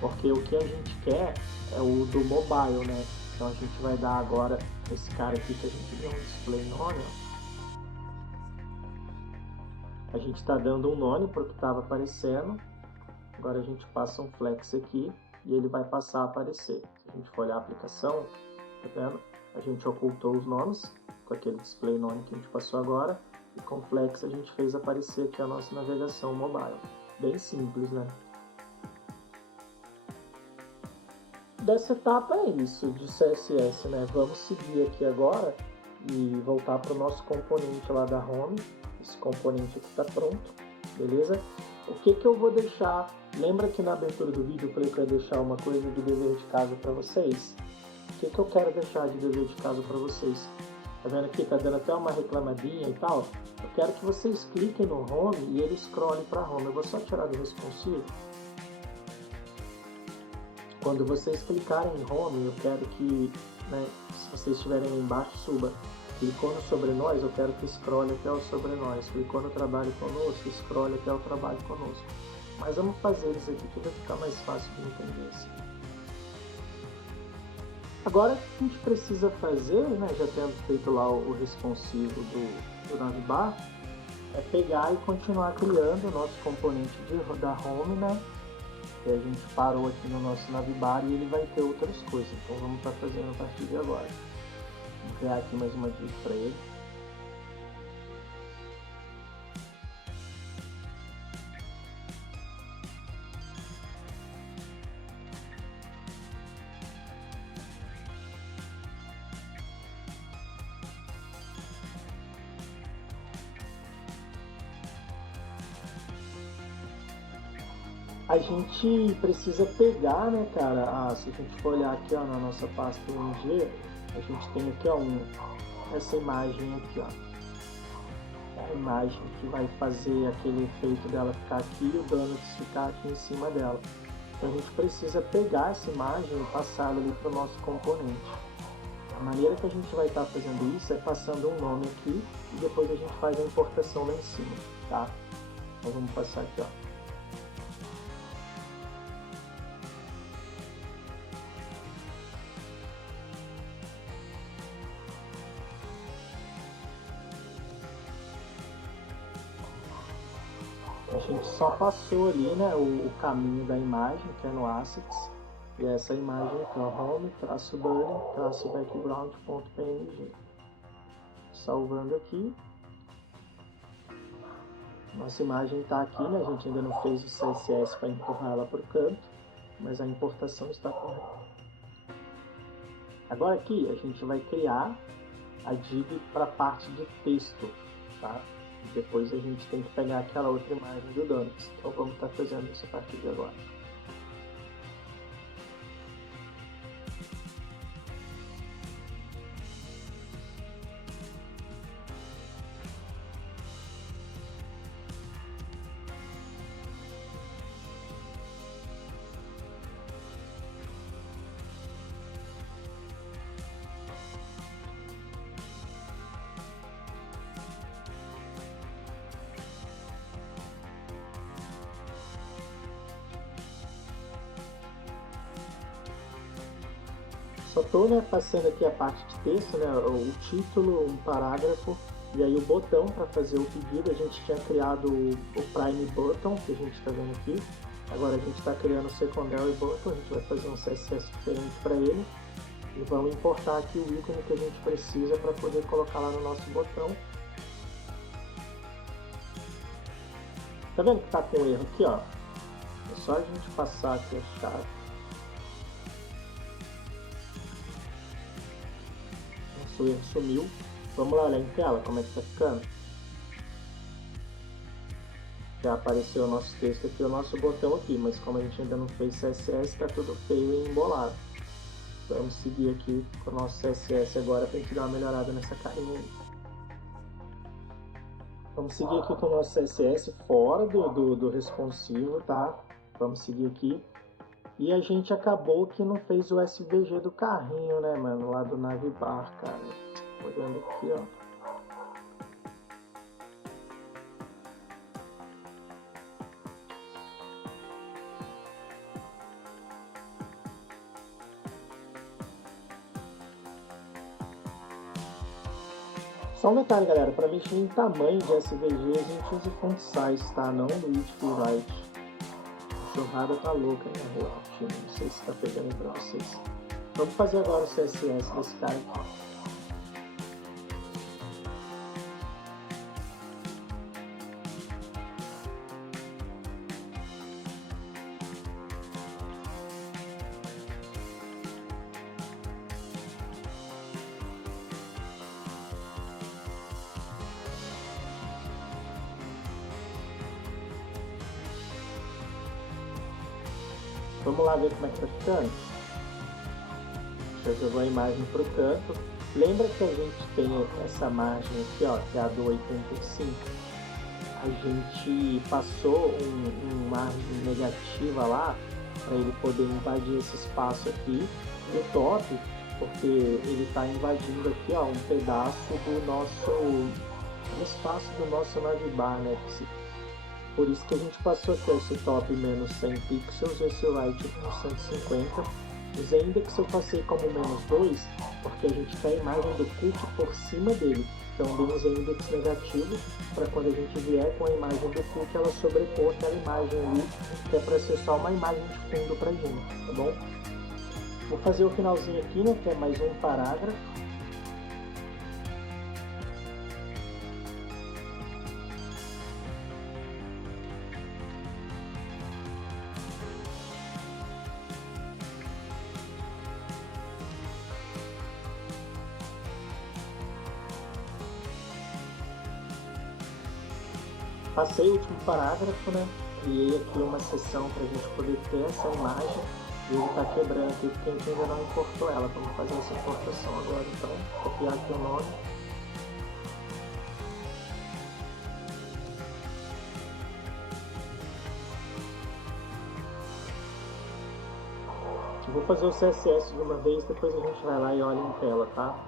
porque o que a gente quer é o do mobile, né? Então a gente vai dar agora esse cara aqui que a gente deu um display nome, ó. A gente está dando um nome porque estava aparecendo. Agora a gente passa um flex aqui e ele vai passar a aparecer. Se a gente for olhar a aplicação, tá vendo? A gente ocultou os nomes com aquele display nome que a gente passou agora. E com flex a gente fez aparecer aqui a nossa navegação mobile. Bem simples, né? Dessa etapa é isso de CSS, né? Vamos seguir aqui agora e voltar para o nosso componente lá da home. Esse componente aqui está pronto, beleza? O que eu vou deixar? Lembra que na abertura do vídeo eu falei que eu ia deixar uma coisa de dever de casa para vocês? O que eu quero deixar de dever de casa para vocês? Tá vendo aqui? Tá dando até uma reclamadinha e tal. Eu quero que vocês cliquem no home e ele scrolle para home. Eu vou só tirar do responsivo. Quando vocês clicarem em home, eu quero que, né, se vocês estiverem lá embaixo, suba. Clicou no sobre nós, eu quero que scrolle até o sobre nós. Clicou no trabalho conosco, scrolle até o trabalho conosco. Mas vamos fazer isso aqui que vai ficar mais fácil de entender assim. Agora o que a gente precisa fazer, né, já tendo feito lá o responsivo do navbar, é pegar e continuar criando o nosso componente da home, né? Que a gente parou aqui no nosso navbar e ele vai ter outras coisas. Então vamos estar fazendo a partir de agora. Vou criar aqui mais uma div para ele. A gente precisa pegar, né, cara, se a gente for olhar aqui, ó, na nossa pasta UMG, a gente tem aqui, ó, essa imagem aqui, ó. É a imagem que vai fazer aquele efeito dela ficar aqui e o donuts ficar aqui em cima dela. Então a gente precisa pegar essa imagem e passá-la ali para o nosso componente. A maneira que a gente vai estar fazendo isso é passando um nome aqui e depois a gente faz a importação lá em cima, tá? Então vamos passar aqui, ó. A gente só passou ali, né, o caminho da imagem, que é no Assets, e essa imagem aqui, ó, home-burn-background.png. Salvando aqui. Nossa imagem está aqui, né, a gente ainda não fez o CSS para empurrar ela para o canto, mas a importação está correta. Agora aqui a gente vai criar a div para a parte de texto, tá? Depois a gente tem que pegar aquela outra imagem do donuts. Então vamos estar fazendo isso a partir de agora. Só estou, né, passando aqui a parte de texto, né, o título, um parágrafo, e aí o botão para fazer o pedido. A gente tinha criado o Prime Button, que a gente está vendo aqui. Agora a gente está criando o Secondary Button, a gente vai fazer um CSS diferente para ele. E vamos importar aqui o ícone que a gente precisa para poder colocar lá no nosso botão. Tá vendo que tá com erro aqui, ó? É só a gente passar aqui a chave. Nosso erro sumiu. Vamos lá olhar em tela como é que tá ficando. Já apareceu o nosso texto aqui, o nosso botão aqui, mas como a gente ainda não fez CSS, tá tudo feio e embolado. Vamos seguir aqui com o nosso CSS agora para a gente dar uma melhorada nessa carinha aí. Vamos seguir aqui com o nosso CSS fora do responsivo, tá? Vamos seguir aqui. E a gente acabou que não fez o SVG do carrinho, né, mano? Lá do Navibar, cara. Olhando aqui, ó. Só um detalhe, galera, para mexer em tamanho de SVG a gente usa font size, tá? Não do width e right. A churrada tá louca na rua, time. Não sei se tá pegando aí pra vocês. Vamos fazer agora o CSS desse cara aqui. Vamos lá ver como é que tá ficando. Já jogou a imagem para o canto. Lembra que a gente tem essa margem aqui, ó, que é a do 85. A gente passou um margem negativa lá para ele poder invadir esse espaço aqui do top, porque ele está invadindo aqui, ó, um pedaço do nosso espaço do nosso navbar, né? Por isso que a gente passou aqui esse top menos 100 pixels, esse right menos 150. Os index eu passei como menos 2, porque a gente quer a imagem do cookie por cima dele. Então demos index negativo, para quando a gente vier com a imagem do cookie, ela sobrepor aquela imagem ali, que é para ser só uma imagem de fundo pra gente, tá bom? Vou fazer o finalzinho aqui, né, que é mais um parágrafo. Passei o último parágrafo, né? Criei aqui uma seção para a gente poder ter essa imagem. E ele está quebrando aqui porque a gente ainda não importou ela. Vamos fazer essa importação agora, então. Copiar aqui o nome. Eu vou fazer o CSS de uma vez, depois a gente vai lá e olha em tela, tá?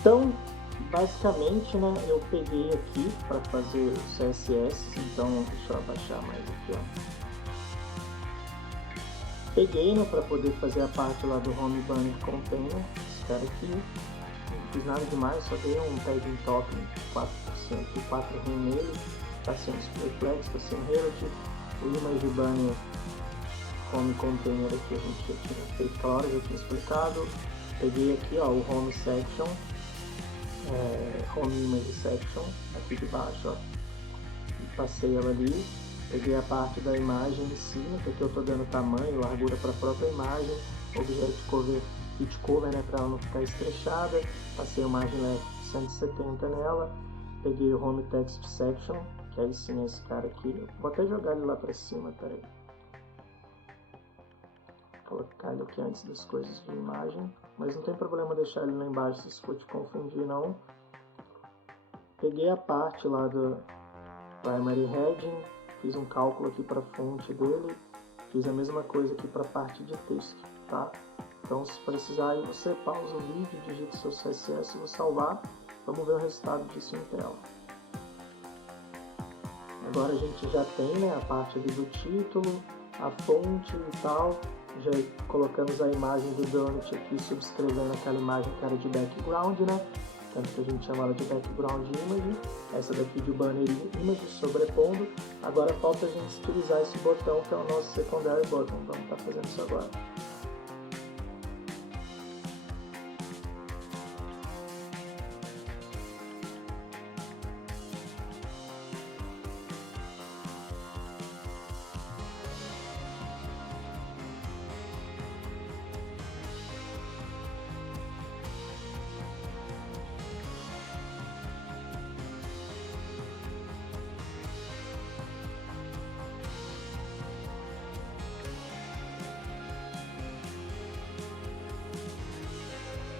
Então, basicamente, né, eu peguei aqui para fazer o CSS, então deixa eu abaixar mais aqui, ó. Peguei, né, para poder fazer a parte lá do Home Banner Container, esse cara aqui, não fiz nada demais, só dei um padding top de 4% e 4 rim nele, está sendo display flex, está sendo relative, o image banner home container aqui a gente já tinha feito aquela hora, já tinha explicado. Peguei aqui ó, o home section, home image section, aqui de baixo, ó. Passei ela ali, peguei a parte da imagem em cima, que aqui eu estou dando tamanho, largura para a própria imagem, object cover, fit cover, né, para ela não ficar estrechada. Passei o margin left 170 nela, peguei o home text section, que aí sim é esse cara aqui. Vou até jogar ele lá para cima, peraí. Colocar ele aqui antes das coisas de imagem, mas não tem problema deixar ele lá embaixo se isso for te confundir não. Peguei a parte lá do primary heading, fiz um cálculo aqui para a fonte dele, fiz a mesma coisa aqui para a parte de texto, tá? Então se precisar aí você pausa o vídeo, digita seu CSS, vou salvar, vamos ver o resultado disso em tela. Agora a gente já tem, né, a parte ali do título, a fonte e tal. Já colocamos a imagem do donut aqui, subscrevendo aquela imagem que era de background, né? Tanto que a gente chama ela de background image. Essa daqui de banner image, sobrepondo. Agora falta a gente utilizar esse botão que é o nosso secondary button. Vamos estar fazendo isso agora.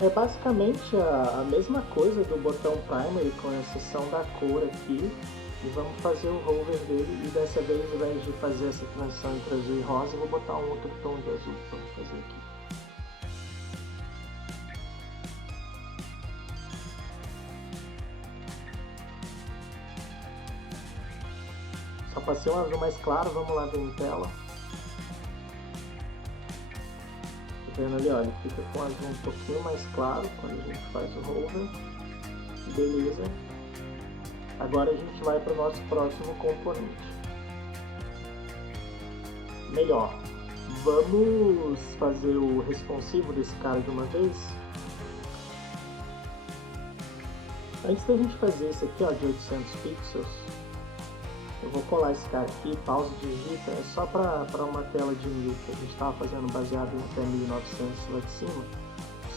É basicamente a mesma coisa do botão primary, com exceção da cor aqui. E vamos fazer o hover dele, e dessa vez, ao invés de fazer essa transição entre azul e rosa, eu vou botar um outro tom de azul. Vamos fazer aqui. Só passei um azul mais claro, vamos lá ver em tela. Vendo ali, olha, fica com o azul um pouquinho mais claro quando a gente faz o hover. Beleza. Agora a gente vai para o nosso próximo componente. Melhor, vamos fazer o responsivo desse cara de uma vez? Antes da gente fazer esse aqui, ó, de 800 pixels, eu vou colar esse cara aqui, pausa, digita, é só para uma tela de 1000 que a gente estava fazendo baseado em até 1900 lá de cima.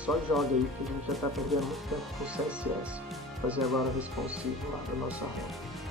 Só joga aí que a gente já está perdendo muito tempo com o CSS. Vou fazer agora o responsivo lá da nossa home.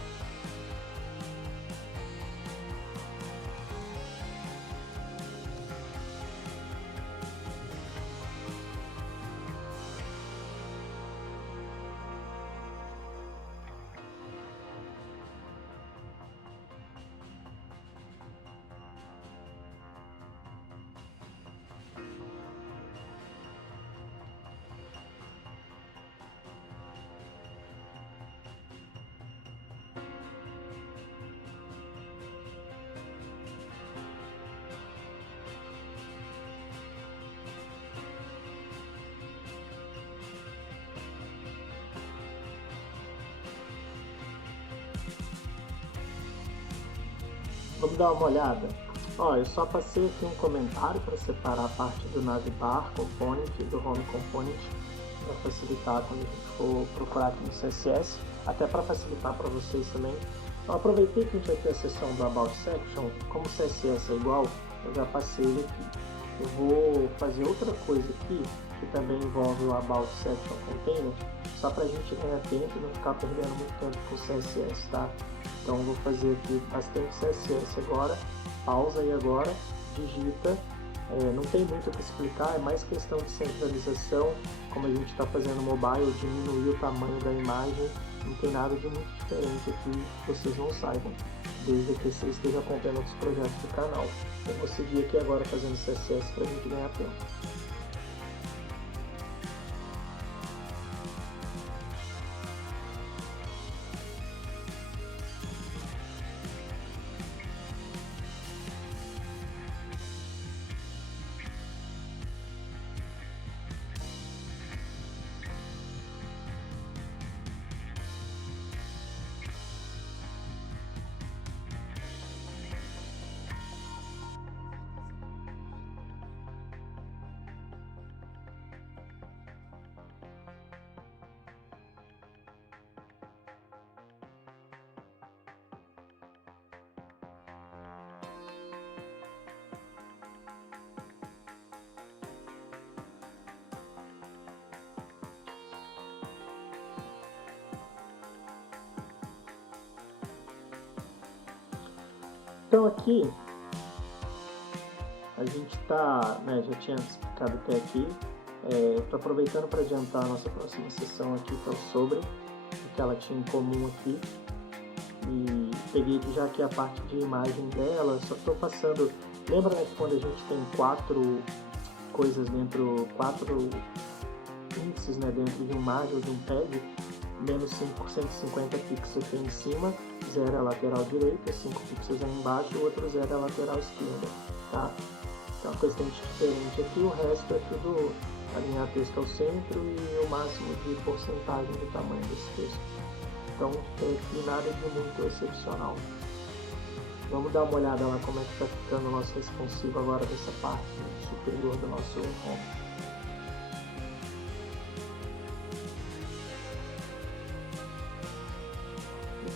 Vamos dar uma olhada? Ó, eu só passei aqui um comentário para separar a parte do navbar component do home component, para facilitar quando a gente for procurar aqui no CSS, até para facilitar para vocês também. Então aproveitei que a gente vai ter a seção do About Section, como o CSS é igual, eu já passei ele aqui. Eu vou fazer outra coisa aqui, que também envolve o About Section Container, só para a gente ganhar tempo e não ficar perdendo muito tempo com o CSS, tá? Então vou fazer aqui bastante CSS agora, pausa aí agora, digita, não tem muito o que explicar, é mais questão de centralização, como a gente está fazendo mobile, diminuir o tamanho da imagem, não tem nada de muito diferente aqui que vocês não saibam, desde que você esteja acompanhando outros projetos do canal. Eu vou seguir aqui agora fazendo CSS para a gente ganhar tempo. Então aqui a gente está, né, já tinha explicado até aqui, estou aproveitando para adiantar a nossa próxima sessão aqui, que é o sobre, o que ela tinha em comum aqui, e peguei aqui já aqui a parte de imagem dela, só estou passando, lembra, né, que quando a gente tem quatro coisas dentro, quatro índices, né, dentro de uma imagem ou de um tag, menos 5 por 150 pixels aqui em cima, 0 é a lateral direita, 5 pixels aí embaixo, o outro 0 é a lateral esquerda, tá? Então, uma coisa diferente aqui, o resto é tudo alinhar texto ao centro e o máximo de porcentagem do tamanho desse texto. Então, aqui nada de muito excepcional. Vamos dar uma olhada lá como é que está ficando o nosso responsivo agora dessa parte superior do nosso home.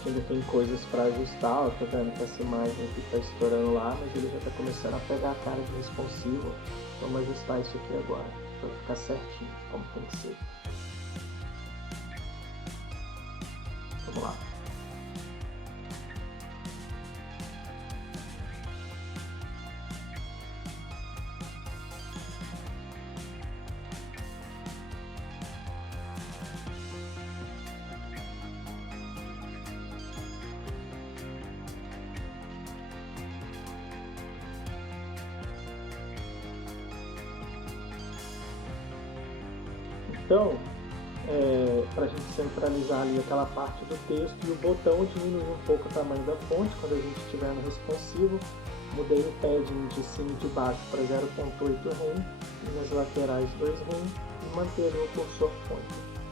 Ainda tem coisas para ajustar, ó, tá vendo que essa imagem aqui está estourando lá, mas ele já está começando a pegar a cara de responsivo. Vamos ajustar isso aqui agora, para ficar certinho, como tem que ser. Vamos lá. Então, para a gente centralizar ali aquela parte do texto e o botão diminuir um pouco o tamanho da fonte quando a gente estiver no responsivo. Mudei o padding de cima e de baixo para 0.8 rem e nas laterais 2 rem e manter ali o cursor point.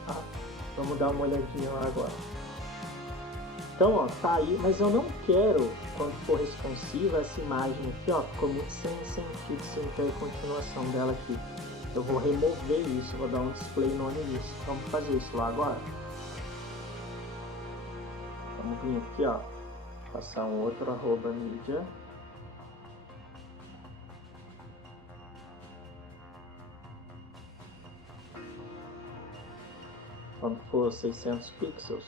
Tá? Vamos dar uma olhadinha lá agora. Então, ó, tá aí, mas eu não quero, quando for responsiva, essa imagem aqui, ó, ficou muito sem sentido, sem ter a continuação dela aqui. Eu vou remover isso, vou dar um display none nisso. Vamos fazer isso lá agora. Vamos vir aqui, ó, passar um outro @media. Quando for 600 pixels.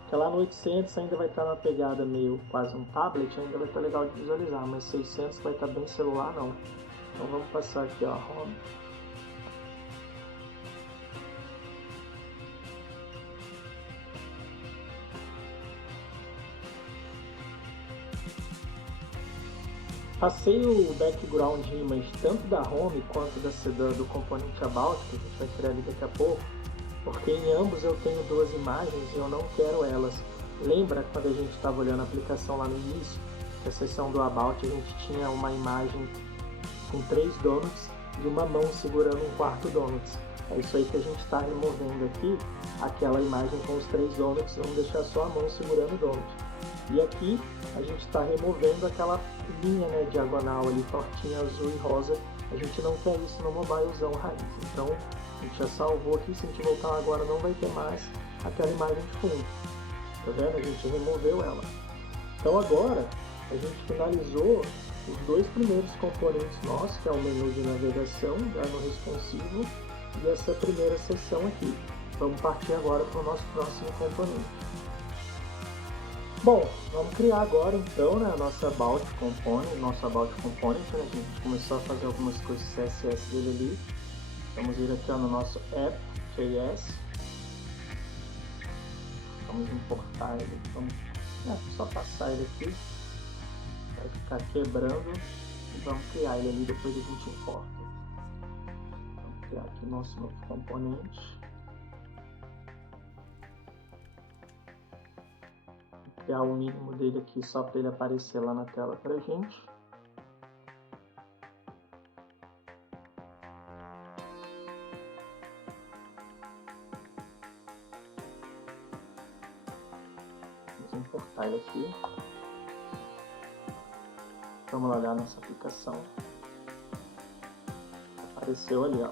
Porque lá no 800 ainda vai estar na pegada meio quase um tablet, ainda vai estar legal de visualizar, mas 600 vai estar bem celular não. Então vamos passar aqui, ó, home. Passei o background image tanto da home quanto do componente about, que a gente vai criar ali daqui a pouco, porque em ambos eu tenho duas imagens e eu não quero elas. Lembra quando a gente estava olhando a aplicação lá no início, que a seção do about a gente tinha uma imagem com 3 donuts e uma mão segurando um quarto donuts. É isso aí que a gente está removendo aqui, aquela imagem com os 3 donuts, vamos deixar só a mão segurando o donut. E aqui a gente está removendo aquela linha, né, diagonal ali, tortinha azul e rosa. A gente não quer isso no mobilezão raiz. Então a gente já salvou aqui, se a gente voltar agora não vai ter mais aquela imagem de fundo. Tá vendo? A gente removeu ela. Então agora a gente finalizou os dois primeiros componentes nossos, que é o menu de navegação, já no responsivo, e essa primeira seção aqui. Vamos partir agora para o nosso próximo componente. Bom, vamos criar agora então, né, a nossa About Component, né, a gente começou a fazer algumas coisas CSS dele ali. Vamos vir aqui, ó, no nosso app.js. Vamos importar ele, vamos só passar ele aqui, vai ficar quebrando e vamos criar ele ali, depois a gente importa. Vamos criar aqui nosso novo componente. Criar o mínimo dele aqui só para ele aparecer lá na tela para a gente. Vamos importar ele aqui. Vamos olhar nossa aplicação. Apareceu ali, ó.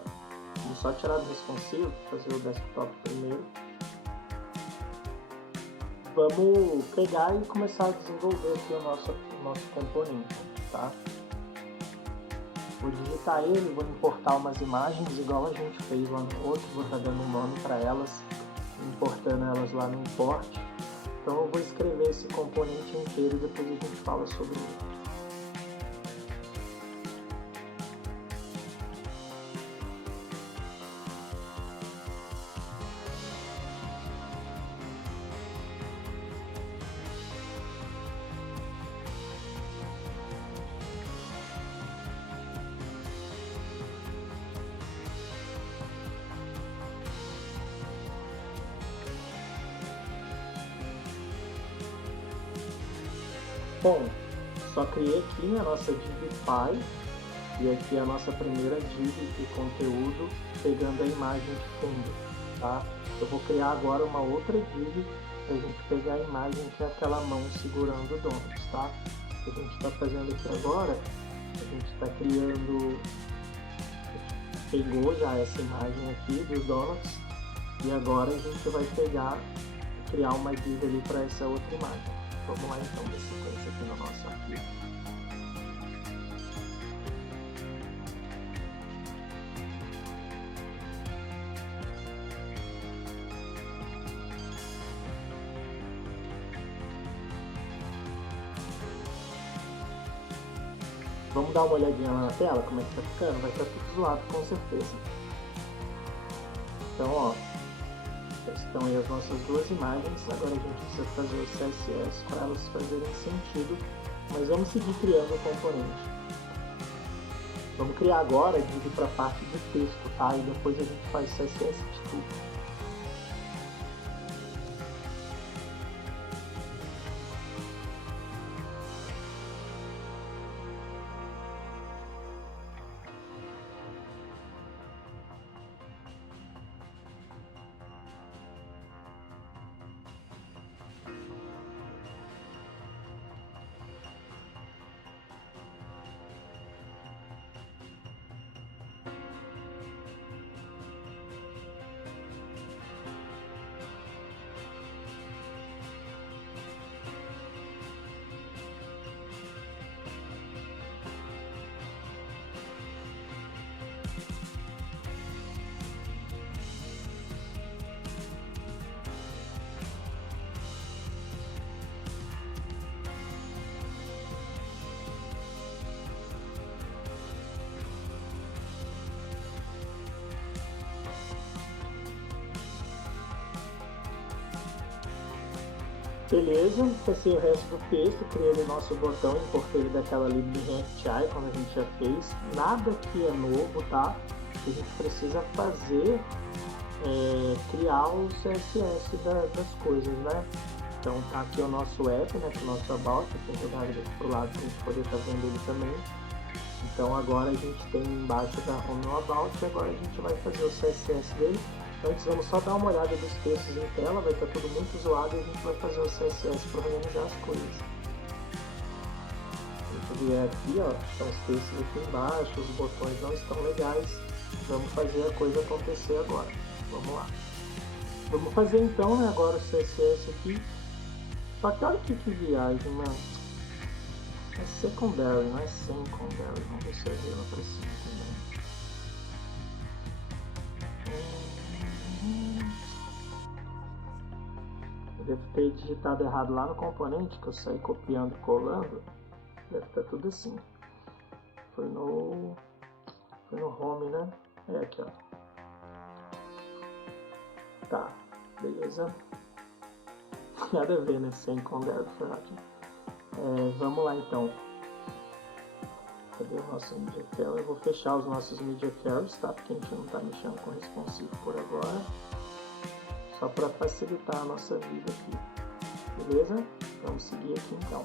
Vamos só tirar do responsivo, fazer o desktop primeiro. Vamos pegar e começar a desenvolver aqui o nosso componente, tá? Vou digitar ele, vou importar umas imagens igual a gente fez lá no outro, vou estar dando um nome para elas, importando elas lá no import. Então eu vou escrever esse componente inteiro e depois a gente fala sobre ele. Bom, só criei aqui a nossa div file e aqui a nossa primeira div de conteúdo pegando a imagem de fundo, tá? Eu vou criar agora uma outra div para a gente pegar a imagem que é aquela mão segurando o donuts, tá? O que a gente está fazendo aqui agora, a gente está criando, pegou já essa imagem aqui dos donuts e agora a gente vai criar uma div ali para essa outra imagem. Vamos lá então, dar sequência aqui no nosso arquivo. Vamos dar uma olhadinha lá na tela, como é que tá ficando? Vai estar tudo zoado com certeza. Então, ó, estão aí as nossas duas imagens. Agora a gente precisa fazer o CSS para elas fazerem sentido, mas vamos seguir criando o componente. Vamos criar agora a div para a parte de texto, tá? E depois a gente faz CSS de tudo. Beleza, passei o resto do texto, criei o nosso botão, importei ele daquela lib React como a gente já fez. Nada aqui é novo, tá? O que a gente precisa fazer é criar o CSS das coisas, né? Então tá aqui o nosso app, né? Com o nosso about, eu vou jogar ele aqui pro lado para a gente poder estar vendo ele também. Então agora a gente tem embaixo da home o about e agora a gente vai fazer o CSS dele. Antes vamos só dar uma olhada dos textos em tela, vai estar tudo muito zoado e a gente vai fazer o CSS para organizar as coisas. Se a gente vier aqui, ó, estão os textos aqui embaixo, os botões não estão legais. Vamos fazer a coisa acontecer agora. Vamos lá. Vamos fazer então, né, agora o CSS aqui. Só que olha que viagem, mano. É secondary, não é secondary. Vamos ver se eu vi lá pra cima também. Eu devo ter digitado errado lá no componente, que eu saí copiando e colando. Deve estar tudo assim. Foi no home, né? É aqui, ó. Tá, beleza. Nada a ver, né? Secondary front. Vamos lá então. Cadê o nosso media carry? Eu vou fechar os nossos media carries, tá? Porque a gente não está mexendo com responsive por agora. Só para facilitar a nossa vida aqui. Beleza? Vamos seguir aqui então.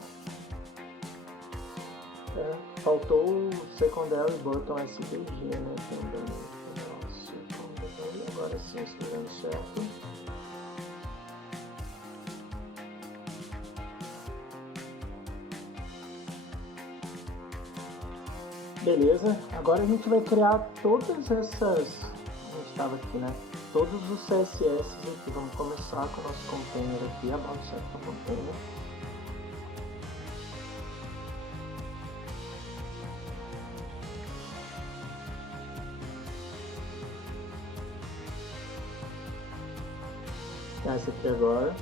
Faltou o secondary button SVG, né? Também. Agora sim, escrevendo certo. Beleza, agora a gente vai criar todas essas, a gente estava aqui, né? Todos os CSS aqui. Vamos começar com o nosso container aqui, about set container. Essa aqui agora.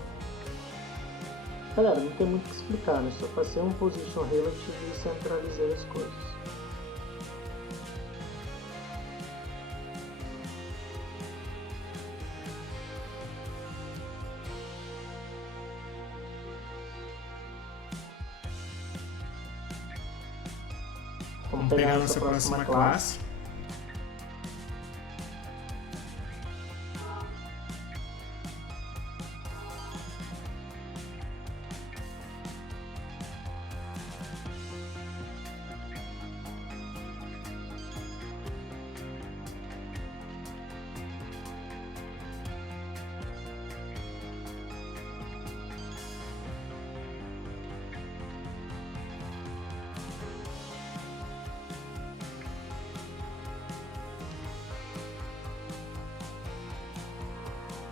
Galera, não tem muito o que explicar, né? Só passei um position relative e centralizei as coisas. Vamos pegar a nossa próxima classe.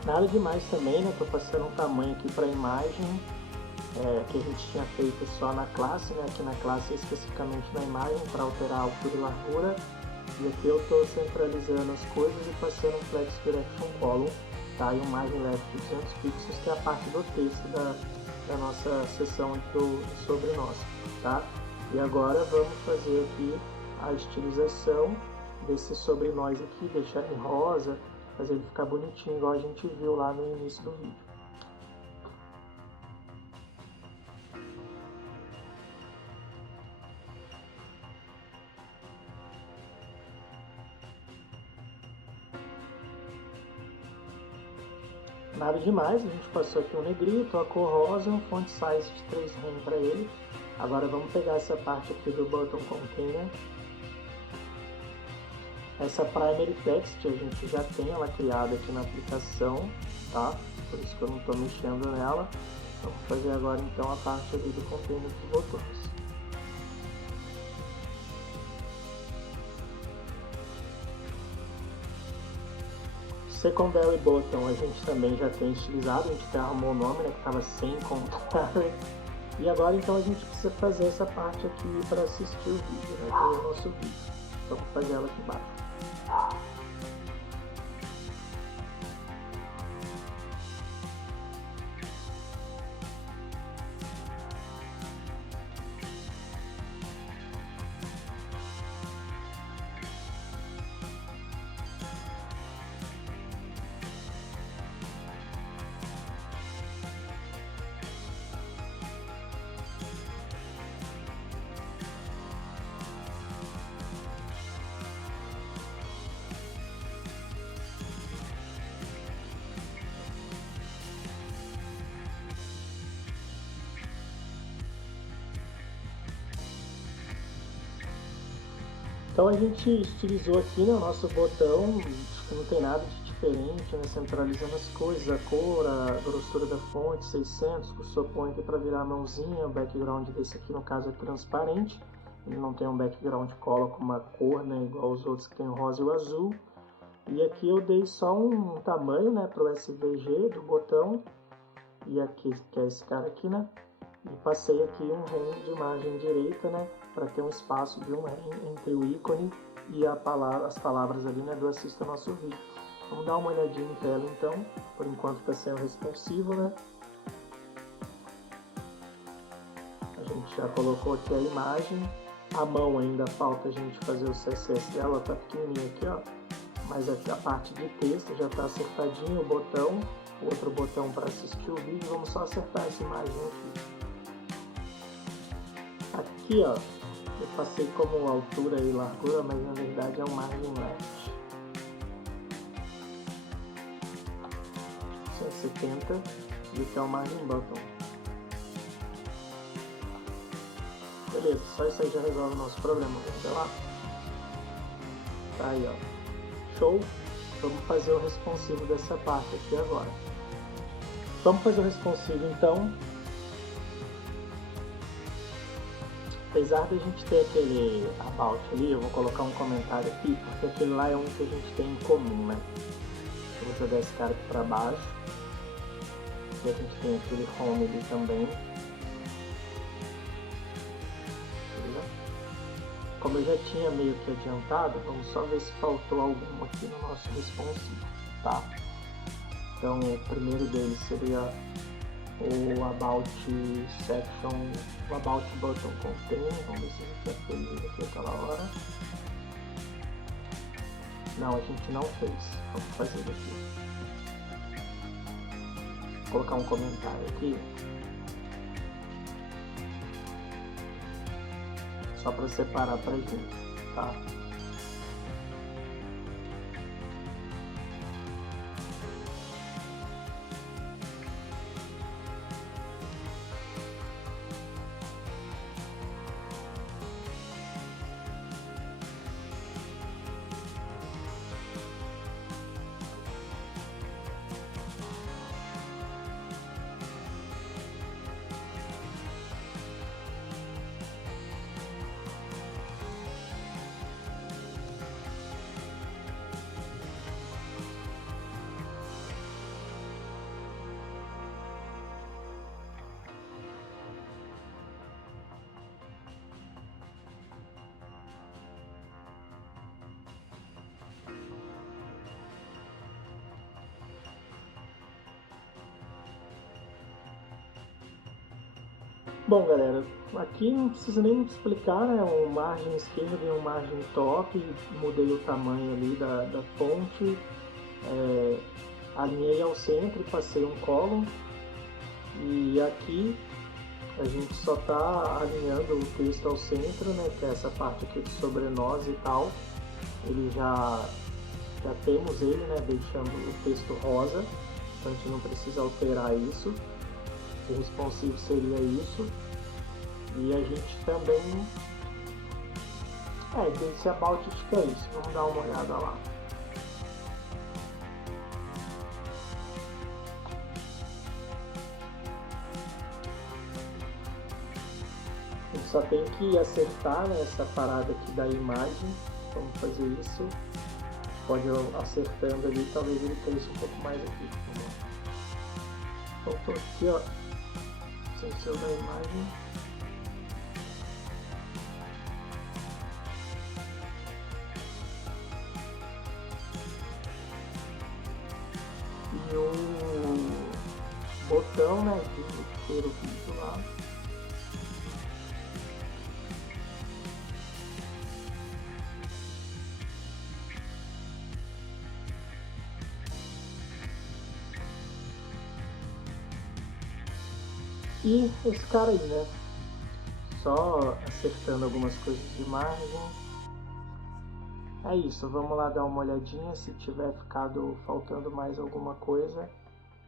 Nada demais também, né? Tô passando um tamanho aqui para a imagem que a gente tinha feito só na classe, né? Aqui na classe especificamente na imagem para alterar a altura e largura. E aqui eu estou centralizando as coisas e passando um Flex Direction Column, tá? E um Margin Left de 200 pixels, que é a parte do texto da nossa seção sobre nós, tá? E agora vamos fazer aqui a estilização desse sobre nós aqui, deixar em rosa, fazer ele ficar bonitinho, igual a gente viu lá no início do vídeo. Nada demais, a gente passou aqui um negrito, a cor rosa, um font size de 3 rem para ele. Agora vamos pegar essa parte aqui do button container. Essa primary text a gente já tem ela criada aqui na aplicação, tá? Por isso que eu não estou mexendo nela. Vamos fazer agora então a parte ali do container dos botões. Secondary Button a gente também já tem estilizado, a gente até arrumou o nome, né, que estava sem contar. E agora então a gente precisa fazer essa parte aqui para assistir o vídeo, né, que é o nosso vídeo. Então vou fazer ela aqui embaixo. Então a gente estilizou aqui, né, o nosso botão, não tem nada de diferente, né, centralizando as coisas, a cor, a grossura da fonte, 600, cursor point para virar a mãozinha, o background desse aqui no caso é transparente, ele não tem um background color com uma cor, né, igual os outros que tem o rosa e o azul. E aqui eu dei só um tamanho, né, para o SVG do botão, e aqui, que é esse cara aqui, né, e passei aqui um rem de margem direita, né, para ter um espaço de um rem entre o ícone e as palavras ali, né, do assista nosso vídeo. Vamos dar uma olhadinha em tela então, por enquanto está sendo responsivo, né. A gente já colocou aqui a imagem, a mão ainda falta a gente fazer o CSS dela, tá pequenininho aqui, ó, mas aqui a parte de texto já está acertadinho, o botão, outro botão para assistir o vídeo, vamos só acertar essa imagem aqui. Aqui, ó, eu passei como altura e largura, mas na verdade é um margin left. 170 e aqui é o margin bottom. Beleza, só isso aí já resolve o nosso problema, vamos ver lá? Tá aí, ó. Show! Vamos fazer o responsivo dessa parte aqui agora. Vamos fazer o responsivo então. Apesar de a gente ter aquele about ali, eu vou colocar um comentário aqui, porque aquele lá é um que a gente tem em comum, né? Eu vou jogar esse cara aqui para baixo. E a gente tem aquele home ali também. Beleza? Como eu já tinha meio que adiantado, vamos só ver se faltou algum aqui no nosso responsivo, tá? Então o primeiro deles seria o About Section, o About Button Contain. Vamos ver se a gente já fez ele aqui aquela hora. Não, a gente não fez. Vamos fazer ele aqui. Vou colocar um comentário aqui. Só para separar pra gente, tá? Bom, galera, aqui não precisa nem muito explicar, né? Um margem esquerda e um margem top, mudei o tamanho ali da fonte, alinhei ao centro e passei um column, e aqui a gente só está alinhando o texto ao centro, né? Que é essa parte aqui de sobre nós e tal, ele já temos ele, né? Deixando o texto rosa, então a gente não precisa alterar isso. O responsive seria isso, e a gente também desse about it que é isso. Vamos dar uma olhada lá. A gente só tem que acertar, né, essa parada aqui da imagem. Vamos fazer isso. Pode ir acertando ali, talvez ele cresça um pouco mais aqui. Faltou aqui, ó. Sensor da imagem. E o botão, né, de ter o vídeo lá. E esse cara aí, né? Só acertando algumas coisas de margem. É isso, vamos lá dar uma olhadinha. Se tiver ficado faltando mais alguma coisa,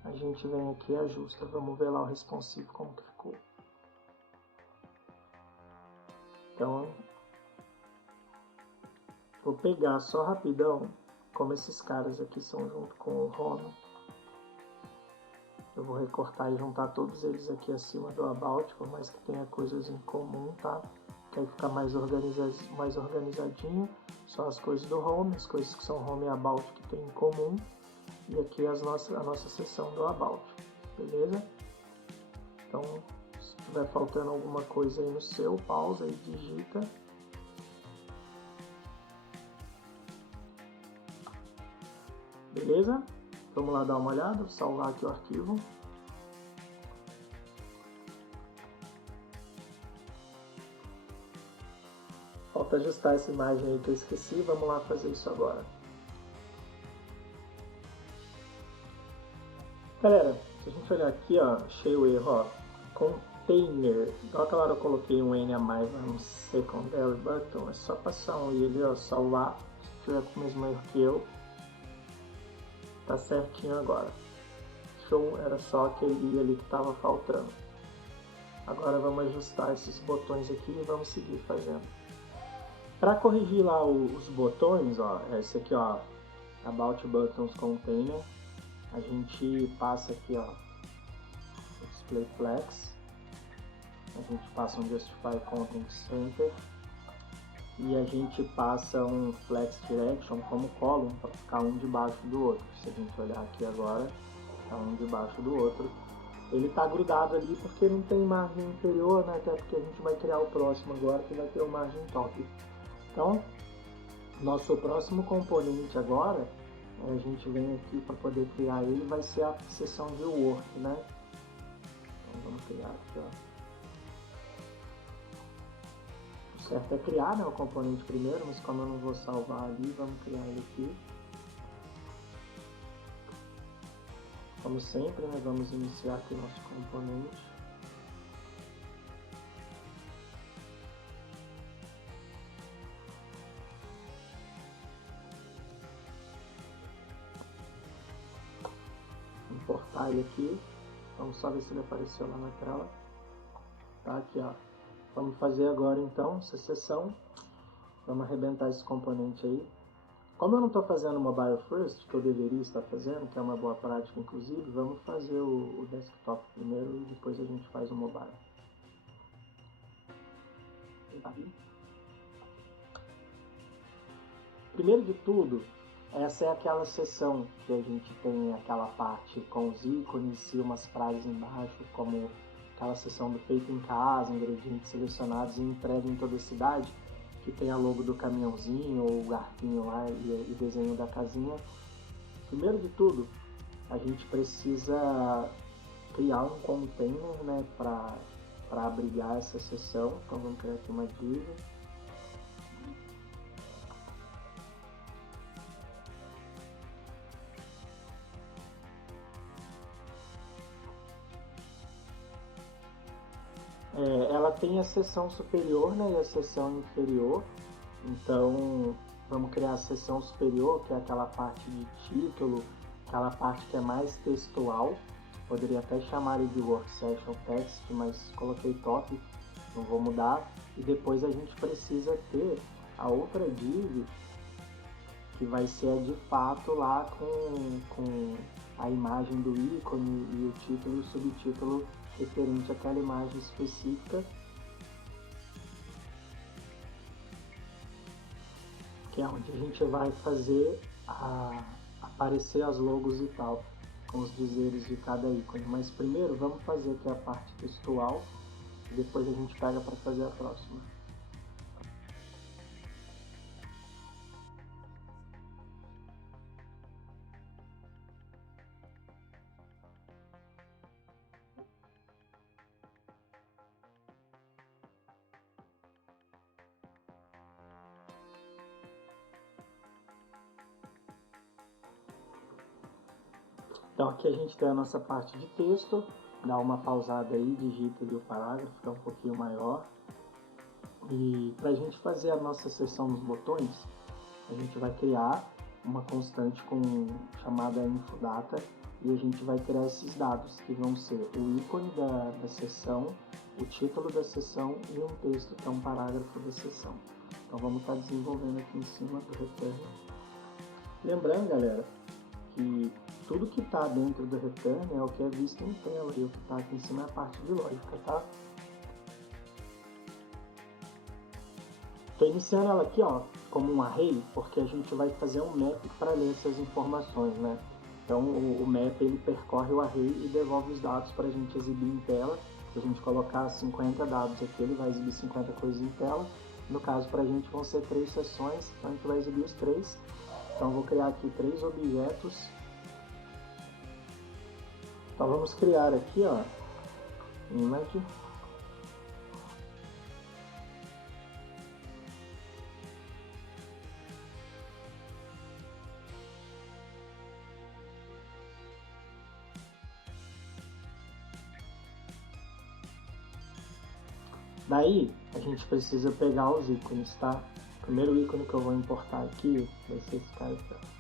a gente vem aqui e ajusta. Vamos ver lá o responsive como que ficou. Então, vou pegar só rapidão, como esses caras aqui são junto com o home. Eu vou recortar e juntar todos eles aqui acima do about, por mais que tenha coisas em comum, tá? Que aí fica mais organizadinho. Só as coisas do home, as coisas que são home e about que tem em comum. E aqui a nossa seção do about, beleza? Então, se tiver faltando alguma coisa aí no seu, pausa e digita. Beleza? Vamos lá dar uma olhada, vou salvar aqui o arquivo. Falta ajustar essa imagem aí que eu esqueci, vamos lá fazer isso agora. Galera, se a gente olhar aqui, ó, achei o erro, ó, container. Então aquela hora eu coloquei um N a mais no secondary button, é só passar um I ali, ó, salvar, se tiver com o mesmo erro que eu. Tá certinho agora. Show, era só aquele ali que estava faltando. Agora vamos ajustar esses botões aqui e vamos seguir fazendo. Para corrigir lá os botões, ó, esse aqui, ó, About Buttons Container, a gente passa aqui, ó, Display Flex, a gente passa um Justify Content Center e a gente passa um Flex Direction como column para ficar um debaixo do outro. Se a gente olhar aqui agora, tá um debaixo do outro. Ele tá grudado ali porque não tem margem inferior, né? Até porque a gente vai criar o próximo agora que vai ter o margem top. Então, nosso próximo componente agora, a gente vem aqui para poder criar ele, vai ser a seção de work, né? Então vamos criar aqui, ó. O certo é criar, né, o componente primeiro, mas como eu não vou salvar ali, vamos criar ele aqui. Como sempre, né, vamos iniciar aqui o nosso componente. Importar ele aqui. Vamos só ver se ele apareceu lá na tela. Tá aqui, ó. Vamos fazer agora então essa sessão. Vamos arrebentar esse componente aí. Como eu não estou fazendo mobile first, que eu deveria estar fazendo, que é uma boa prática inclusive, vamos fazer o desktop primeiro e depois a gente faz o mobile. Primeiro de tudo, essa é aquela seção que a gente tem aquela parte com os ícones e umas frases embaixo, como aquela seção do feito em casa, ingredientes selecionados e entregue em toda a cidade, que tem a logo do caminhãozinho ou o garfinho lá e desenho da casinha. Primeiro de tudo, a gente precisa criar um container, né, para abrigar essa seção. Então vamos criar aqui uma div. Ela tem a seção superior, né, e a seção inferior. Então vamos criar a seção superior, que é aquela parte de título, aquela parte que é mais textual. Poderia até chamar ele de Work Session Text, mas coloquei top, não vou mudar. E depois a gente precisa ter a outra div, que vai ser de fato lá com a imagem do ícone e o título e o subtítulo referente àquela imagem específica, que é onde a gente vai fazer aparecer as logos e tal, com os dizeres de cada ícone. Mas primeiro vamos fazer aqui a parte textual e depois a gente pega para fazer a próxima. Então aqui a gente tem a nossa parte de texto, dá uma pausada aí, digita ali o parágrafo, fica um pouquinho maior. E para a gente fazer a nossa seção nos botões, a gente vai criar uma constante chamada infodata e a gente vai criar esses dados, que vão ser o ícone da seção, o título da seção e um texto, que é um parágrafo da seção. Então vamos estar desenvolvendo aqui em cima do return. Lembrando, galera, que tudo que está dentro do return é o que é visto em tela e o que está aqui em cima é a parte de lógica, tá? Estou iniciando ela aqui, ó, como um array, porque a gente vai fazer um map para ler essas informações, né? Então o map ele percorre o array e devolve os dados para a gente exibir em tela. Se a gente colocar 50 dados aqui, ele vai exibir 50 coisas em tela. No caso, para a gente vão ser 3 sessões, então a gente vai exibir os 3. Então vou criar aqui 3 objetos. Então vamos criar aqui, ó, image. Daí a gente precisa pegar os ícones, tá? O primeiro ícone que eu vou importar aqui vai ser esse cara aqui, ó.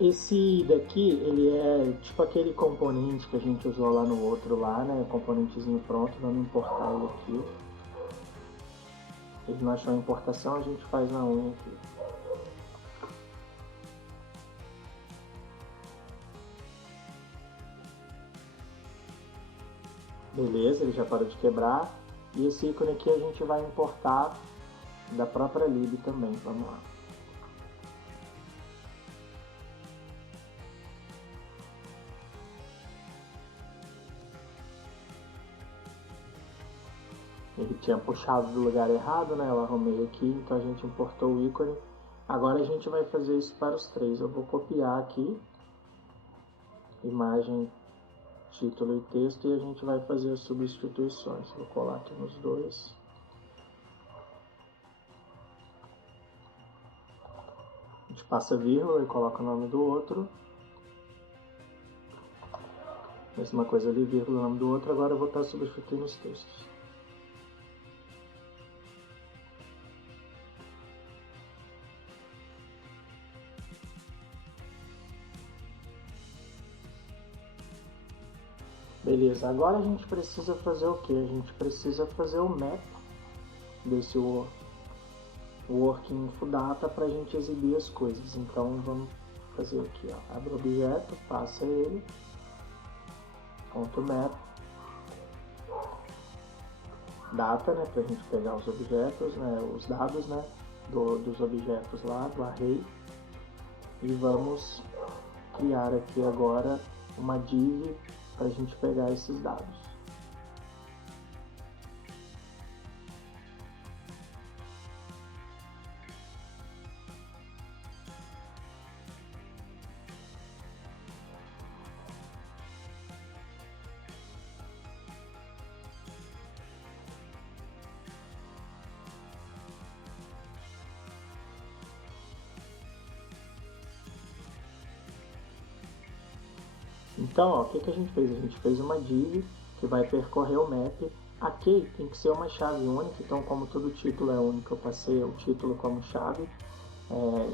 Esse daqui, ele é tipo aquele componente que a gente usou lá no outro lá, né? O componentezinho pronto, vamos importar ele aqui. Se ele não achou a importação, a gente faz na unha aqui. Beleza, ele já parou de quebrar. E esse ícone aqui a gente vai importar da própria lib também, vamos lá. Ele tinha puxado do lugar errado, né? Eu arrumei aqui, então a gente importou o ícone. Agora a gente vai fazer isso para os três. Eu vou copiar aqui, imagem, título e texto, e a gente vai fazer as substituições. Vou colar aqui nos dois. A gente passa vírgula e coloca o nome do outro. Mesma coisa ali, vírgula, o nome do outro. Agora eu vou estar substituindo os textos. Beleza, agora a gente precisa fazer o que? A gente precisa fazer o map desse working infodata para a gente exibir as coisas. Então vamos fazer aqui, ó. Abre o objeto, passa ele, ponto map, data, né, para a gente pegar os objetos, né, os dados, né, dos objetos lá, do array, e vamos criar aqui agora uma div para a gente pegar esses dados. Então, ó, o que a gente fez? A gente fez uma div que vai percorrer o map. Aqui tem que ser uma chave única, então como todo título é único, eu passei o título como chave.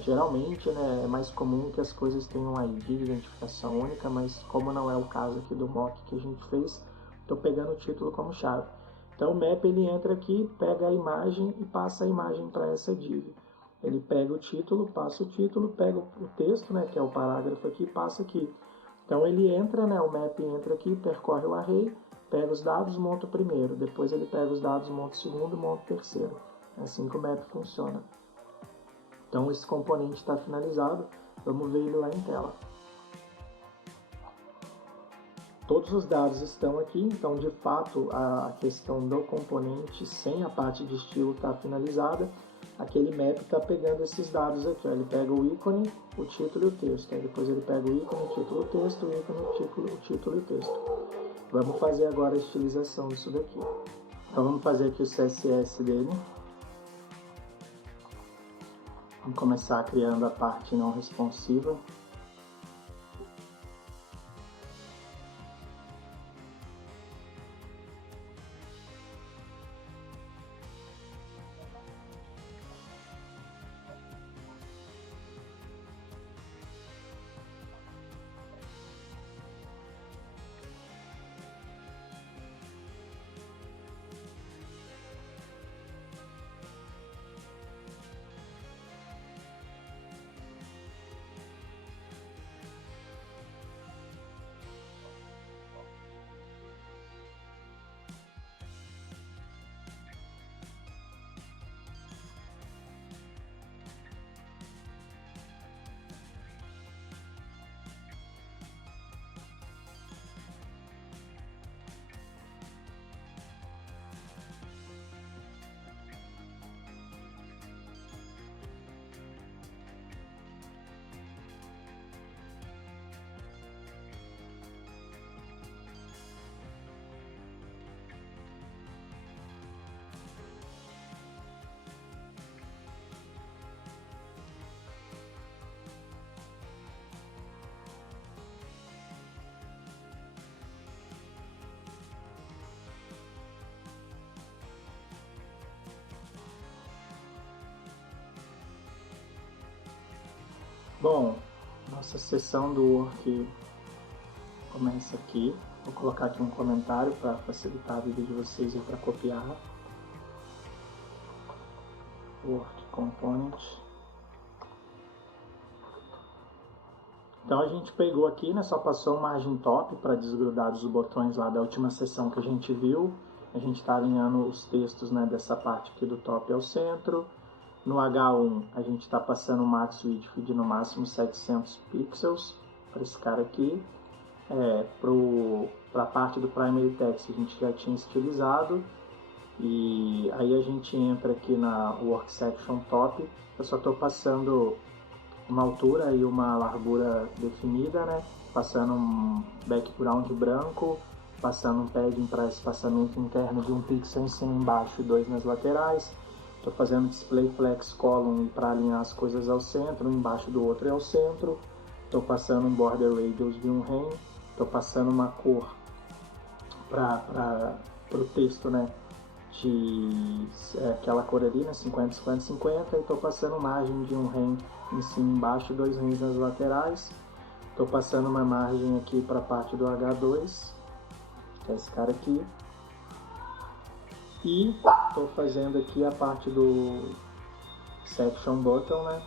Geralmente, né, é mais comum que as coisas tenham um ID de identificação única, mas como não é o caso aqui do mock que a gente fez, estou pegando o título como chave. Então o map ele entra aqui, pega a imagem e passa a imagem para essa div. Ele pega o título, passa o título, pega o texto, né, que é o parágrafo aqui, passa aqui. Então ele entra, né, o map entra aqui, percorre o array, pega os dados, monta o primeiro, depois ele pega os dados, monta o segundo, monta o terceiro. É assim que o map funciona. Então esse componente está finalizado, vamos ver ele lá em tela. Todos os dados estão aqui, então de fato a questão do componente sem a parte de estilo está finalizada. Aquele map está pegando esses dados aqui, ó. Ele pega o ícone, o título e o texto. Aí depois ele pega o ícone, o título, o texto, o ícone, o título e o texto. Vamos fazer agora a estilização disso daqui. Então vamos fazer aqui o CSS dele. Vamos começar criando a parte não responsiva. Bom, nossa sessão do Work começa aqui. Vou colocar aqui um comentário para facilitar a vida de vocês e para copiar. Work Component. Então a gente pegou aqui, né, só passou o margin top para desgrudar dos botões lá da última sessão que a gente viu. A gente está alinhando os textos, né, dessa parte aqui do top ao centro. No H1 a gente está passando o max width de no máximo 700 pixels para esse cara aqui. Para a parte do primary text a gente já tinha estilizado. E aí a gente entra aqui na Work Section Top. Eu só estou passando uma altura e uma largura definida, né? Passando um background branco, passando um padding para espaçamento interno de 1 pixel em cima e embaixo e 2 nas laterais. Estou fazendo display flex column para alinhar as coisas ao centro, um embaixo do outro e ao centro. Estou passando um border radius de 1 rem. Estou passando uma cor para o texto, né? De aquela cor ali, né? 50, 50, 50. E estou passando margem de 1 rem em cima e embaixo, 2 rems nas laterais. Estou passando uma margem aqui para a parte do H2, que é esse cara aqui. E estou fazendo aqui a parte do Section Button, né?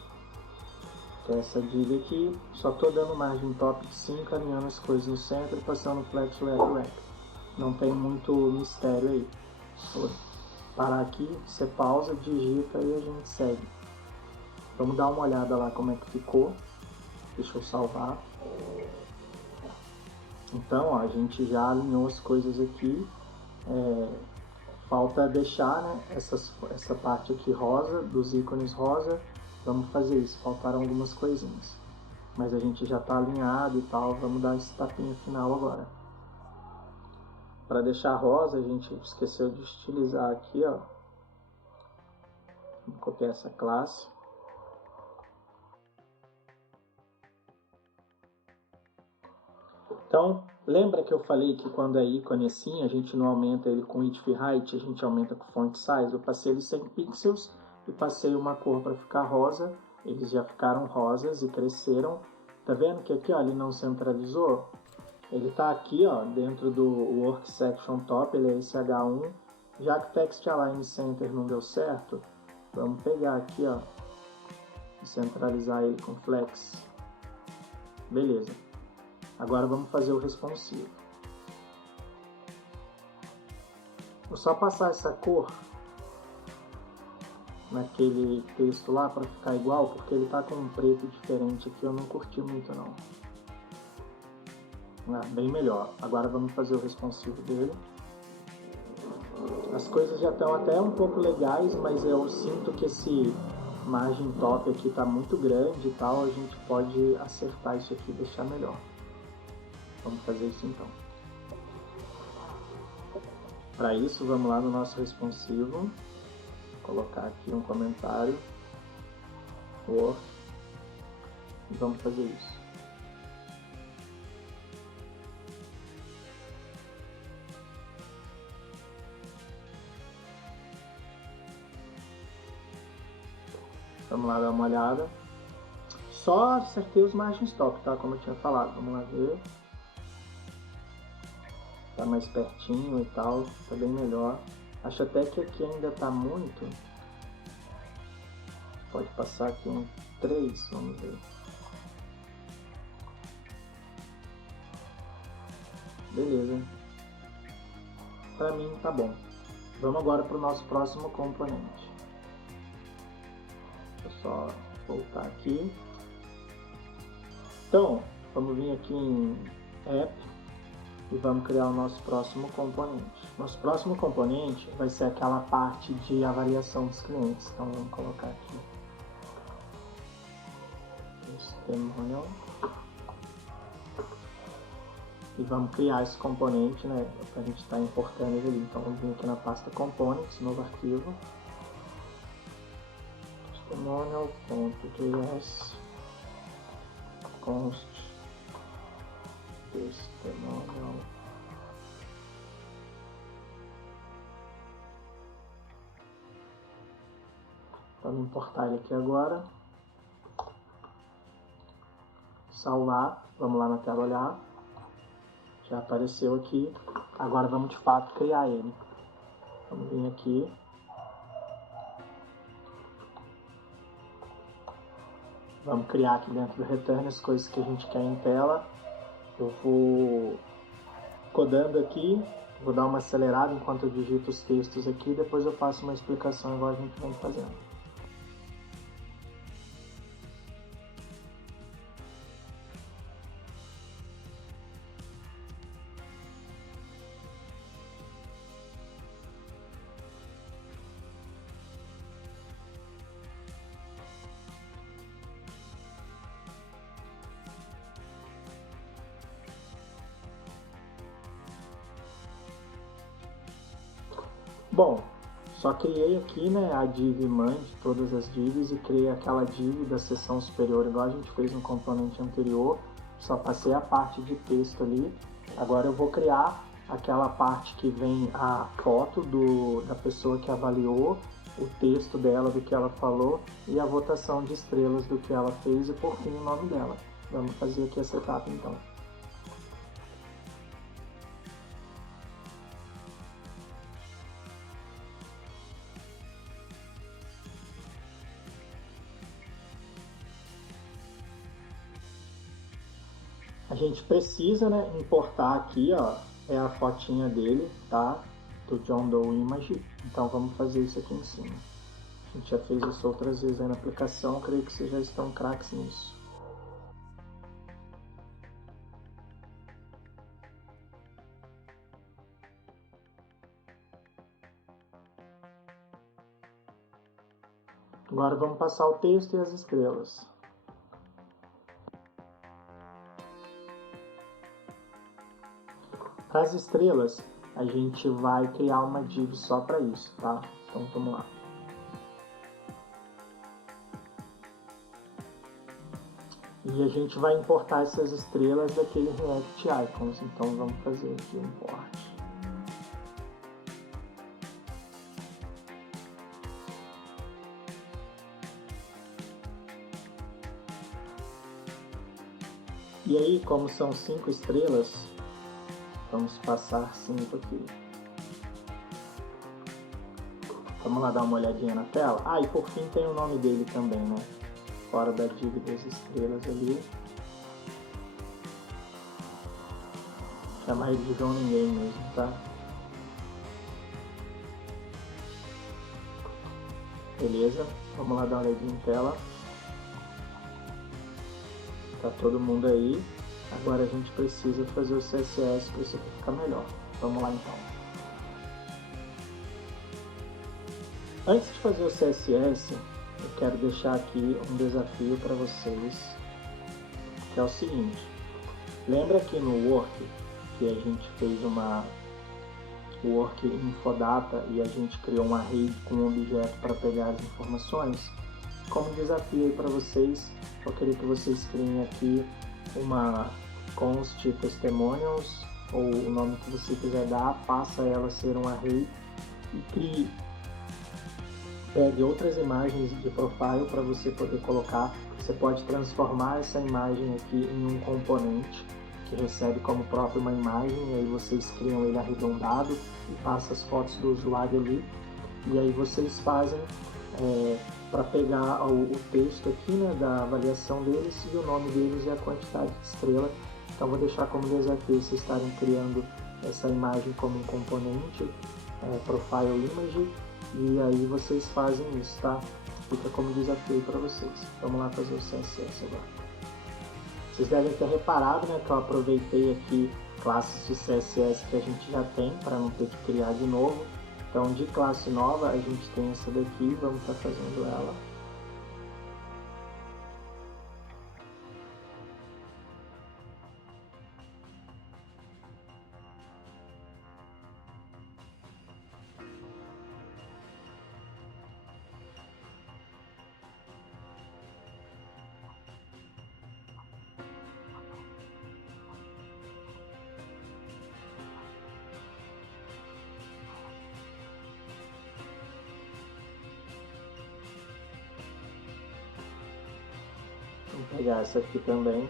Que é essa div aqui. Só estou dando margem top de 5, alinhando as coisas no centro e passando flex left rec. Não tem muito mistério aí. Vou parar aqui, você pausa, digita e a gente segue. Vamos dar uma olhada lá como é que ficou. Deixa eu salvar. Então, ó, a gente já alinhou as coisas aqui. Falta deixar, né, essa parte aqui rosa, dos ícones rosa. Vamos fazer isso, faltaram algumas coisinhas. Mas a gente já está alinhado e tal, vamos dar esse tapinha final agora. Para deixar rosa, a gente esqueceu de estilizar aqui, ó. Vamos copiar essa classe. Então, lembra que eu falei que quando é ícone assim, a gente não aumenta ele com width e height, a gente aumenta com font size. Eu passei ele 100 pixels e passei uma cor para ficar rosa. Eles já ficaram rosas e cresceram. Tá vendo que aqui, ó, ele não centralizou? Ele tá aqui, ó, dentro do Work Section Top, ele é esse H1. Já que Text Align Center não deu certo, vamos pegar aqui, ó, e centralizar ele com Flex. Beleza. Agora vamos fazer o responsivo. Vou só passar essa cor naquele texto lá para ficar igual, porque ele tá com um preto diferente aqui, eu não curti muito não. Bem melhor. Agora vamos fazer o responsivo dele. As coisas já estão até um pouco legais, mas eu sinto que esse margem top aqui tá muito grande e tal, a gente pode acertar isso aqui e deixar melhor. Vamos fazer isso então. Para isso, vamos lá no nosso responsivo. Vou colocar aqui um comentário. E vamos fazer isso. Vamos lá dar uma olhada. Só acertei os margens top, tá? Como eu tinha falado. Vamos lá ver. Tá mais pertinho e tal, tá bem melhor. Acho até que aqui ainda tá muito. Pode passar aqui um 3, vamos ver. Beleza. Pra mim tá bom. Vamos agora para o nosso próximo componente. Deixa eu só voltar aqui. Então, vamos vir aqui em App. E vamos criar o nosso próximo componente. Nosso próximo componente vai ser aquela parte de avaliação dos clientes. Então vamos colocar aqui testimonial. E vamos criar esse componente, né? Para a gente estar importando ele ali. Então vamos vir aqui na pasta Components, novo arquivo. Testimonial.js const testimonial. Vamos importar ele aqui agora. Salvar. Vamos lá na tela olhar. Já apareceu aqui. Agora vamos de fato criar ele. Vamos vir aqui. Vamos criar aqui dentro do return as coisas que a gente quer em tela. Eu vou codando aqui, vou dar uma acelerada enquanto eu digito os textos aqui, depois eu faço uma explicação igual a gente vem fazendo. Bom, só criei aqui, né, a div mãe de todas as divs e criei aquela div da seção superior igual a gente fez no componente anterior. Só passei a parte de texto ali. Agora eu vou criar aquela parte que vem a foto da pessoa que avaliou, o texto dela, do que ela falou, e a votação de estrelas do que ela fez e, por fim, o nome dela. Vamos fazer aqui essa etapa, então. A gente precisa, né, importar aqui, ó, é a fotinha dele, tá? Do John Doe Image. Então vamos fazer isso aqui em cima. A gente já fez isso outras vezes aí na aplicação, creio que vocês já estão craques nisso. Agora vamos passar o texto e as estrelas. Para as estrelas, a gente vai criar uma div só para isso, tá? Então vamos lá. E a gente vai importar essas estrelas daquele React Icons, então vamos fazer aqui o import. E aí, como são 5 estrelas, vamos passar 5 aqui. Vamos lá dar uma olhadinha na tela. Ah, e por fim tem o nome dele também, né? Fora da div das estrelas ali. Chamar ele de João Ninguém mesmo, tá? Beleza, vamos lá dar uma olhadinha em tela. Tá todo mundo aí. Agora a gente precisa fazer o CSS para isso aqui ficar melhor. Vamos lá então. Antes de fazer o CSS, eu quero deixar aqui um desafio para vocês, que é o seguinte. Lembra que no Work, que a gente fez uma Work Infodata e a gente criou uma rede com um objeto para pegar as informações? Como desafio aí para vocês, eu queria que vocês criem aqui uma const testimonials, ou o nome que você quiser dar, passa ela a ser um array e crie, pegue outras imagens de profile para você poder colocar. Você pode transformar essa imagem aqui em um componente que recebe como próprio uma imagem, e aí vocês criam ele arredondado e passa as fotos do usuário ali, e aí vocês fazem para pegar o texto aqui, né, da avaliação deles e o nome deles e a quantidade de estrela. Então vou deixar como desafio vocês estarem criando essa imagem como um componente, profile image, e aí vocês fazem isso, tá? Fica como desafio para vocês. Vamos lá fazer o CSS agora. Vocês devem ter reparado, né, que eu aproveitei aqui classes de CSS que a gente já tem para não ter que criar de novo. Então, de classe nova, a gente tem essa daqui, vamos estar fazendo ela. Vamos pegar essa aqui também.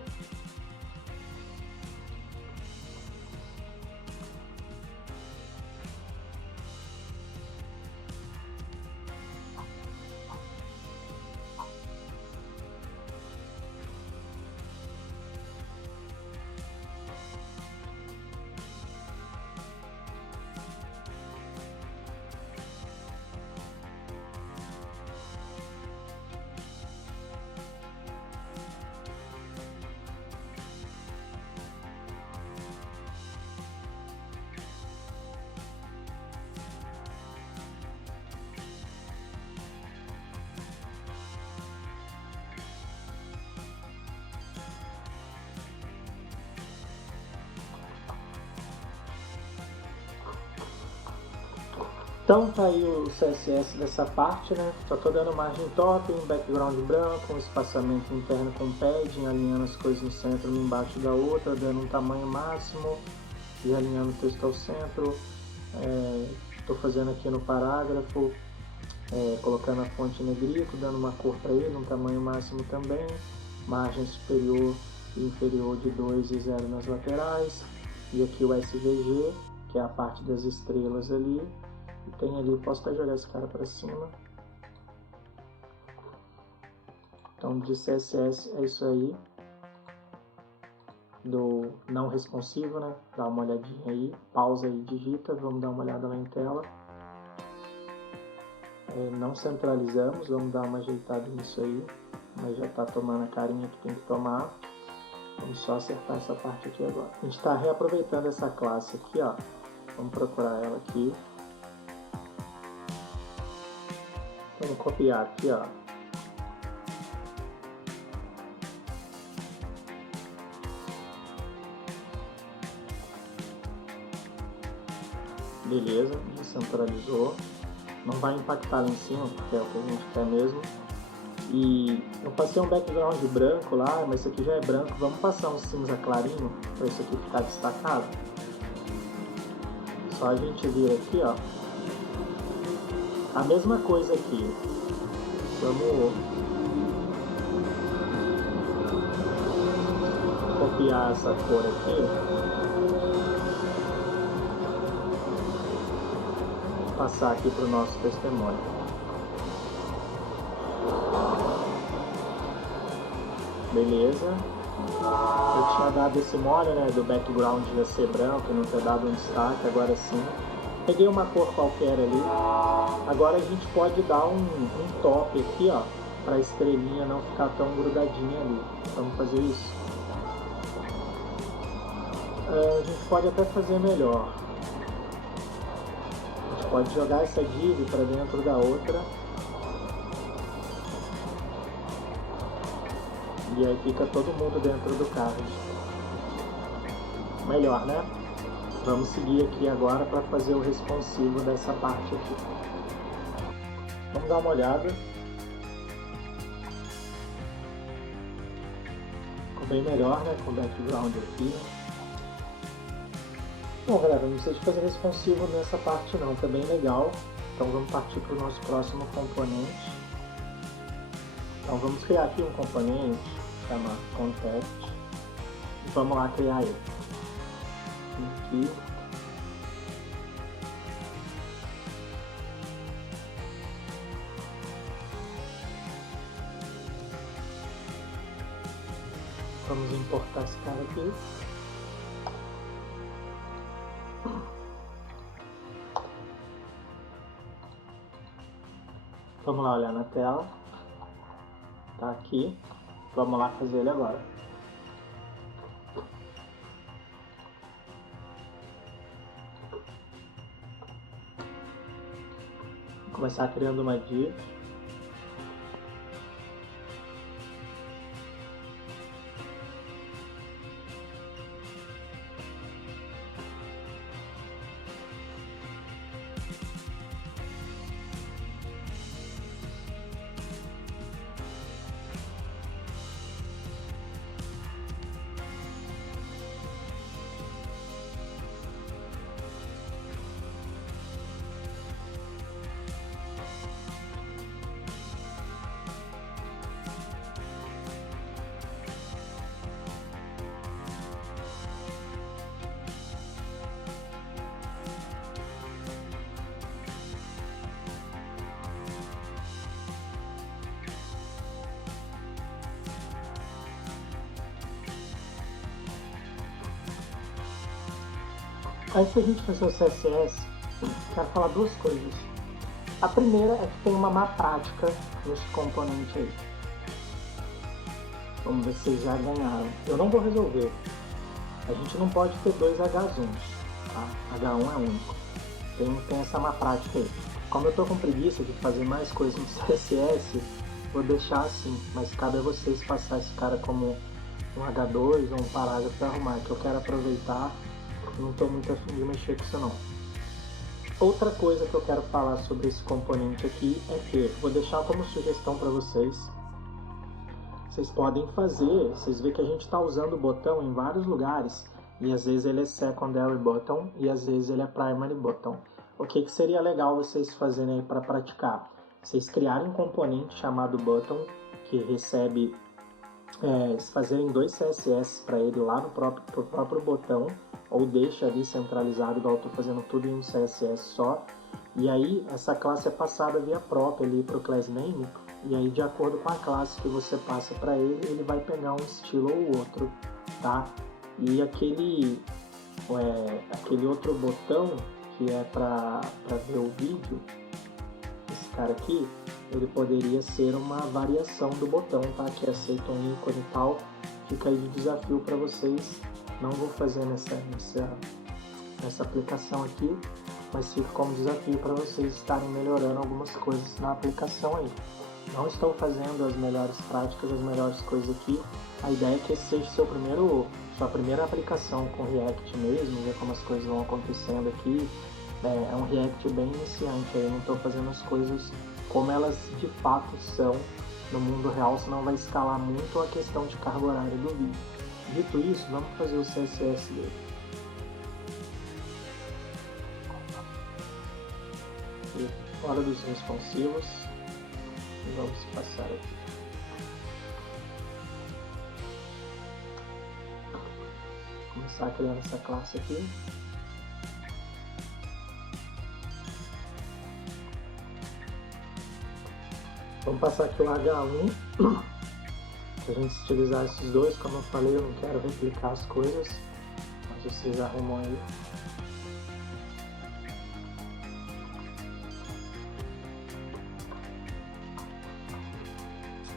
Então tá aí o CSS dessa parte, né? Só tô dando margem top, um background branco, um espaçamento interno com padding, alinhando as coisas no centro, uma embaixo da outra, dando um tamanho máximo e alinhando o texto ao centro. Tô fazendo aqui no parágrafo, colocando a fonte em negrito, dando uma cor para ele, um tamanho máximo também, margem superior e inferior de 2 e 0 nas laterais, e aqui o SVG, que é a parte das estrelas ali, e tem ali, posso até jogar esse cara para cima. Então de CSS é isso aí, do não responsivo, né? Dá uma olhadinha aí, pausa e digita, vamos dar uma olhada lá em tela. Não centralizamos, vamos dar uma ajeitada nisso aí, mas já está tomando a carinha que tem que tomar. Vamos só acertar essa parte aqui agora. A gente está reaproveitando essa classe aqui, ó. Vamos procurar ela aqui. Vamos copiar aqui, ó. Beleza, descentralizou. Não vai impactar lá em cima, porque é o que a gente quer mesmo. E eu passei um background branco lá, mas isso aqui já é branco. Vamos passar um cinza clarinho para isso aqui ficar destacado. Só a gente vir aqui, ó. A mesma coisa aqui. Vamos copiar essa cor aqui. Passar aqui para o nosso testemunho. Beleza. Eu tinha dado esse mole, né, do background já ser branco, não ter dado um destaque, agora sim. Peguei uma cor qualquer ali. Agora a gente pode dar um top aqui, ó, para a estrelinha não ficar tão grudadinha ali. Vamos fazer isso. A gente pode até fazer melhor. Pode jogar essa div para dentro da outra. E aí fica todo mundo dentro do card. Melhor, né? Vamos seguir aqui agora para fazer o responsivo dessa parte aqui. Vamos dar uma olhada. Ficou bem melhor, né? Com o background aqui. Bom, galera, não precisa de fazer responsivo nessa parte não, tá bem legal. Então vamos partir para o nosso próximo componente. Então vamos criar aqui um componente, chama Contact. E vamos lá criar ele. Aqui. Vamos importar esse cara aqui. Vamos lá olhar na tela. Tá aqui. Vamos lá fazer ele agora. Vou começar criando uma div. Antes da gente fazer o CSS, quero falar duas coisas. A primeira é que tem uma má prática nesse componente aí. Vamos ver se vocês já ganharam. Eu não vou resolver. A gente não pode ter dois H1s, tá? H1 é único. Tem essa má prática aí. Como eu estou com preguiça de fazer mais coisas no CSS, vou deixar assim. Mas cabe a vocês passar esse cara como um H2 ou um parágrafo e arrumar, que eu quero aproveitar. Não estou muito afim de mexer com isso não. outra coisa que eu quero falar sobre esse componente aqui é que vou deixar como sugestão para vocês. Vocês podem fazer, vocês veem que a gente está usando o botão em vários lugares e às vezes ele é secondary button e às vezes ele é primary button. O que seria legal vocês fazerem aí para praticar? Vocês criarem um componente chamado button que recebe, fazerem 2 CSS para ele lá no próprio botão, ou deixa ali centralizado, igual eu estou fazendo tudo em um CSS só. E aí essa classe é passada via prop ali para o class name. E aí, de acordo com a classe que você passa para ele, ele vai pegar um estilo ou outro, tá? E aquele outro botão que é para ver o vídeo, esse cara aqui, ele poderia ser uma variação do botão, tá? Que aceita um ícone e tal. Fica aí de desafio para vocês. Não vou fazer nessa aplicação aqui, mas fica como desafio para vocês estarem melhorando algumas coisas na aplicação aí. Não estou fazendo as melhores práticas, as melhores coisas aqui. A ideia é que esse seja sua primeira aplicação com React mesmo, ver como as coisas vão acontecendo aqui. É um React bem iniciante, aí não estou fazendo as coisas como elas de fato são no mundo real, senão vai escalar muito a questão de carga horária do vídeo. Dito isso, vamos fazer o CSS dele. E fora dos responsivos. E vamos passar aqui. Vou começar criando essa classe aqui. Vamos passar aqui o H1. Se a gente utilizar esses dois, como eu falei, eu não quero replicar as coisas, mas vocês arrumam aí.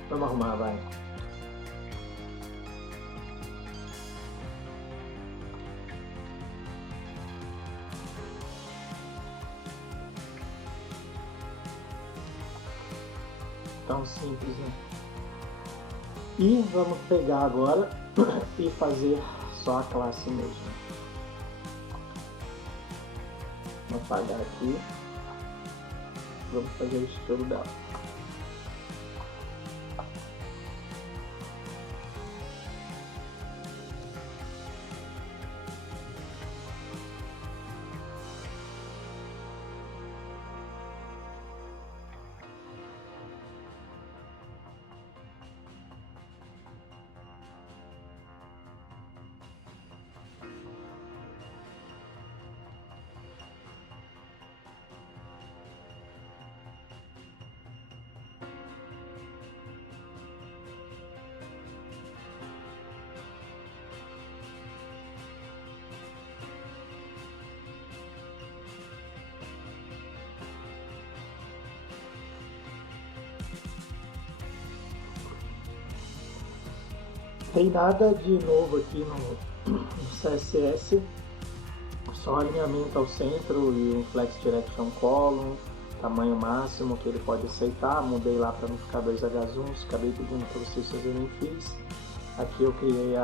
Vamos arrumar, vai. Tão simples, né? E vamos pegar agora e fazer só a classe mesmo. Vou apagar aqui. Vamos fazer o estilo dela. Tem nada de novo aqui no CSS, só alinhamento ao centro e um Flex Direction Column, tamanho máximo que ele pode aceitar. Mudei lá para não ficar 2H1s, acabei pedindo para vocês fazerem fiz. Aqui eu criei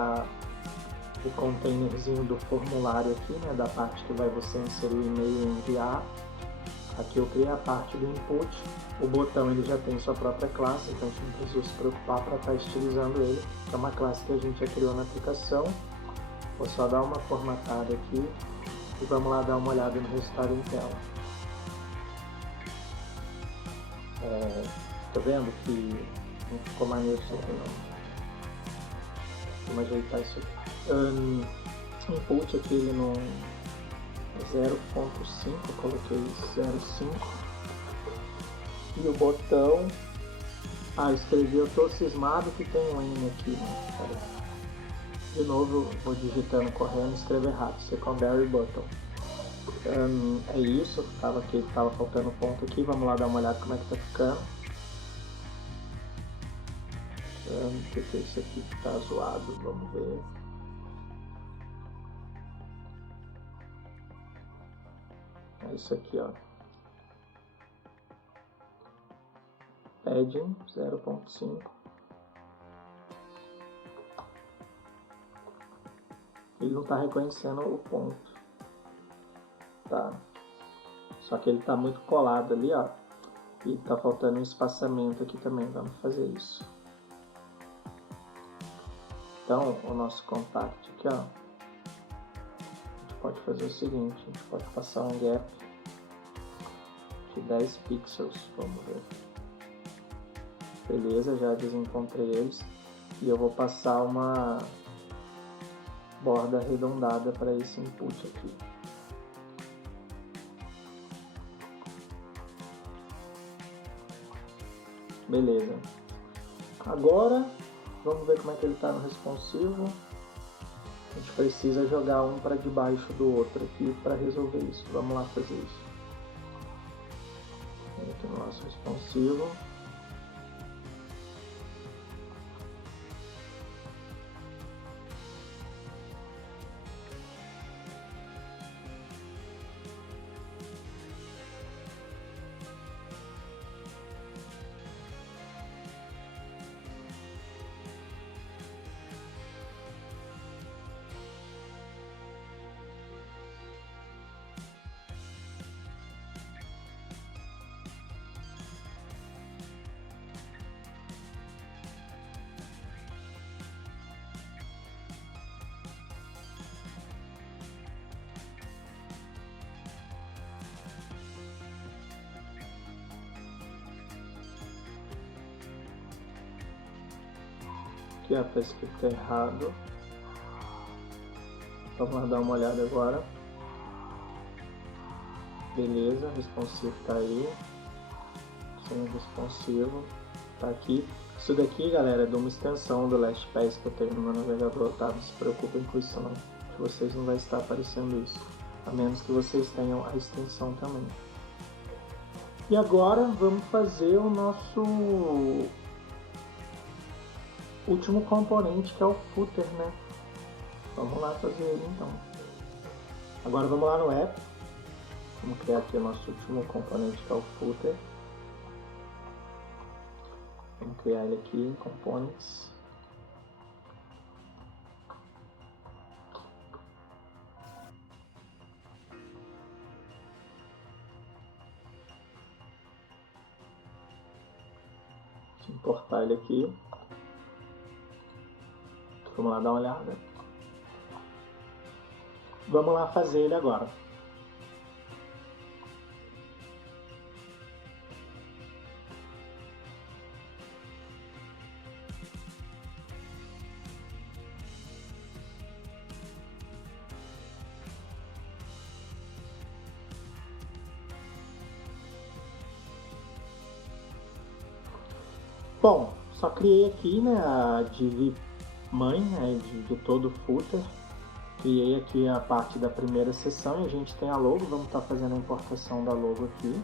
o containerzinho do formulário aqui, né, da parte que vai você inserir o e-mail e enviar. Aqui eu criei a parte do input. O botão ele já tem sua própria classe, então a gente não precisa se preocupar para estar estilizando ele, que é uma classe que a gente já criou na aplicação. Vou só dar uma formatada aqui e vamos lá dar uma olhada no resultado em tela. Tá vendo que não ficou maneiro isso aqui não? Vamos ajeitar isso aqui. Input aqui ele no 0.5, eu coloquei 0.5. E o botão, escrevi, eu tô cismado que tem um N aqui, né? De novo, vou digitando, correndo, escrevo errado, secondary button. É isso, tava faltando um ponto aqui, vamos lá dar uma olhada como é que tá ficando. O que é isso aqui que tá zoado, vamos ver. É isso aqui, ó. Padding 0.5. Ele não está reconhecendo o ponto. Tá. Só que ele está muito colado ali, ó. E tá faltando um espaçamento aqui também. Vamos fazer isso. Então, o nosso contact aqui, ó. A gente pode fazer o seguinte. A gente pode passar um gap de 10 pixels. Vamos ver. Beleza, já desencontrei eles. E eu vou passar uma borda arredondada para esse input aqui. Beleza. Agora, vamos ver como é que ele está no responsivo. A gente precisa jogar um para debaixo do outro aqui para resolver isso. Vamos lá fazer isso. Aqui no nosso responsivo. Aqui está escrito errado. Vamos lá dar uma olhada agora. Beleza, responsivo está aí. Sem responsivo está aqui. Isso daqui, galera, é de uma extensão do LastPass que eu tenho no meu navegador, tá? Não se preocupem com isso não. De vocês não vai estar aparecendo isso. A menos que vocês tenham a extensão também. E agora vamos fazer o nosso último componente, que é o footer, né? Vamos lá fazer ele então. Agora vamos lá no app. Vamos criar aqui o nosso último componente, que é o footer. Vamos criar ele aqui em components. Vou importar ele aqui. Vamos lá dar uma olhada. Vamos lá fazer ele agora. Bom, só criei aqui, né, a div mãe, né, de todo o footer. Criei aqui a parte da primeira seção e a gente tem a logo. Vamos estar fazendo a importação da logo aqui.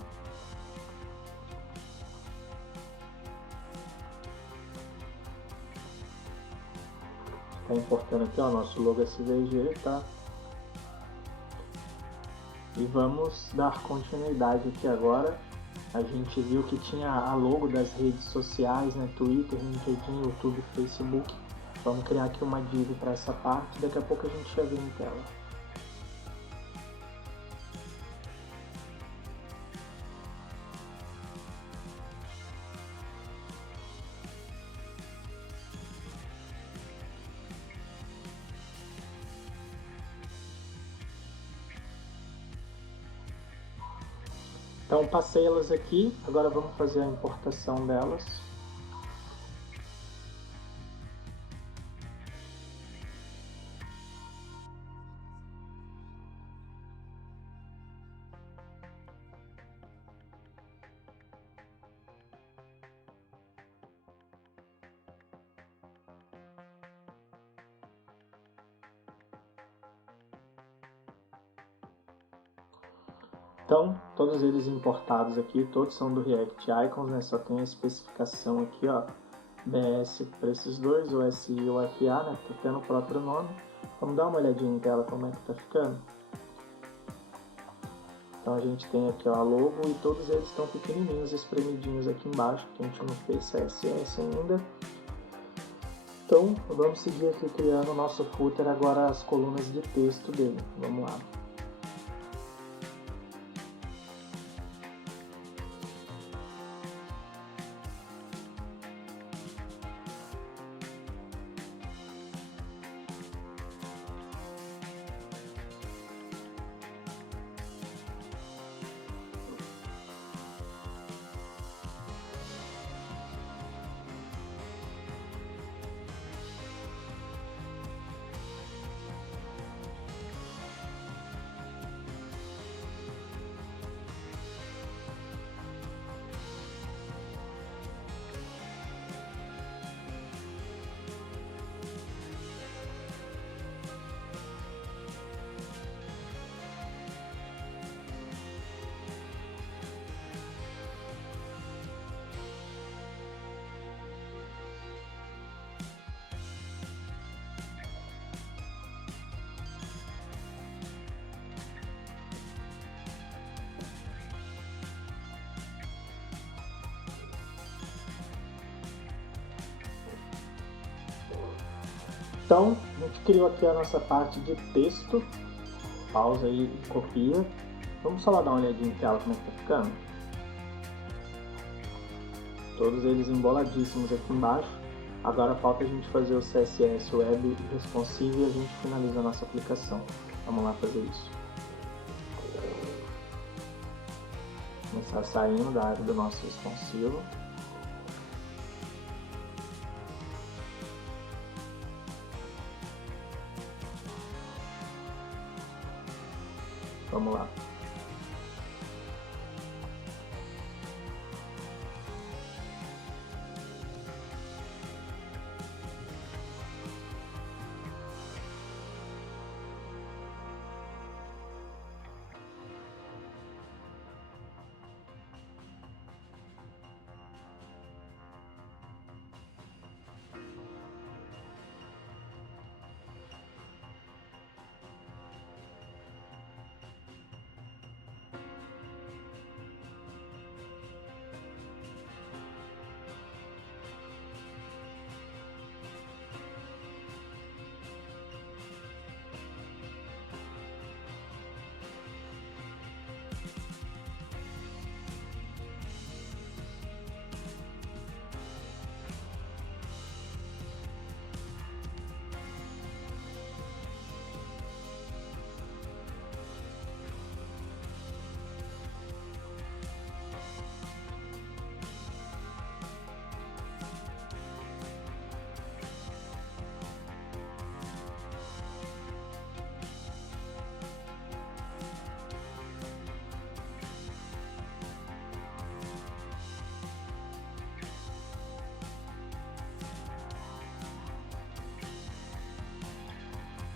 Está importando aqui, ó, nosso logo SVG, tá? E vamos dar continuidade aqui agora. A gente viu que tinha a logo das redes sociais, né? Twitter, LinkedIn, YouTube, Facebook. Vamos criar aqui uma div para essa parte. Daqui a pouco a gente já vê em tela. Então passei elas aqui, agora vamos fazer a importação delas. Então, todos eles importados aqui, todos são do React Icons, né? Só tem a especificação aqui, ó, BS para esses dois, o SI e o FA, né? Tá tendo o próprio nome. Vamos dar uma olhadinha em tela como é que tá ficando. Então a gente tem aqui, ó, a logo e todos eles estão pequenininhos, espremidinhos aqui embaixo, que a gente não fez CSS ainda. Então, vamos seguir aqui criando o nosso footer, agora as colunas de texto dele. Vamos lá. Então, a gente criou aqui a nossa parte de texto. Pausa aí e copia. Vamos só lá dar uma olhadinha em tela como é que tá ficando. Todos eles emboladíssimos aqui embaixo. Agora falta a gente fazer o CSS Web responsive e a gente finaliza a nossa aplicação. Vamos lá fazer isso. Começar saindo da área do nosso responsivo. Vamos lá.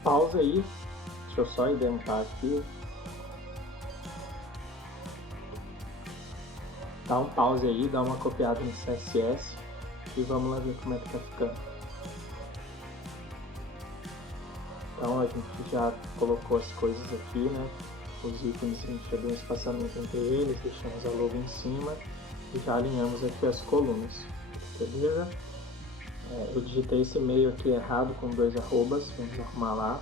Pausa aí, deixa eu só indentar aqui. Dá um pause aí, dá uma copiada no CSS e vamos lá ver como é que tá ficando. Então a gente já colocou as coisas aqui, né? Os ícones, a gente já deu um espaçamento entre eles, deixamos a logo em cima e já alinhamos aqui as colunas, beleza? Eu digitei esse e-mail aqui errado com 2 arrobas, vamos arrumar lá.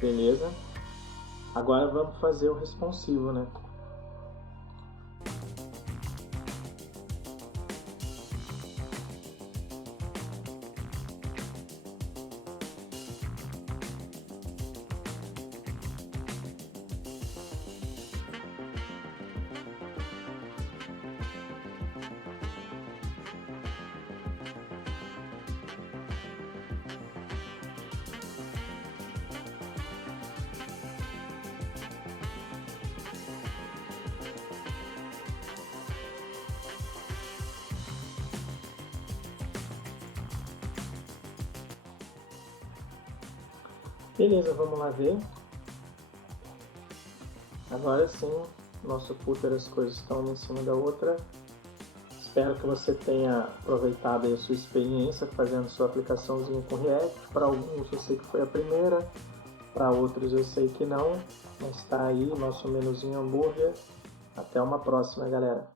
Beleza. Agora vamos fazer o responsivo, né? Beleza, vamos lá ver. Agora sim, nosso footer, as coisas estão uma em cima da outra. Espero que você tenha aproveitado a sua experiência fazendo sua aplicaçãozinha com React. Para alguns eu sei que foi a primeira, para outros eu sei que não. Mas está aí nosso menuzinho hambúrguer. Até uma próxima, galera.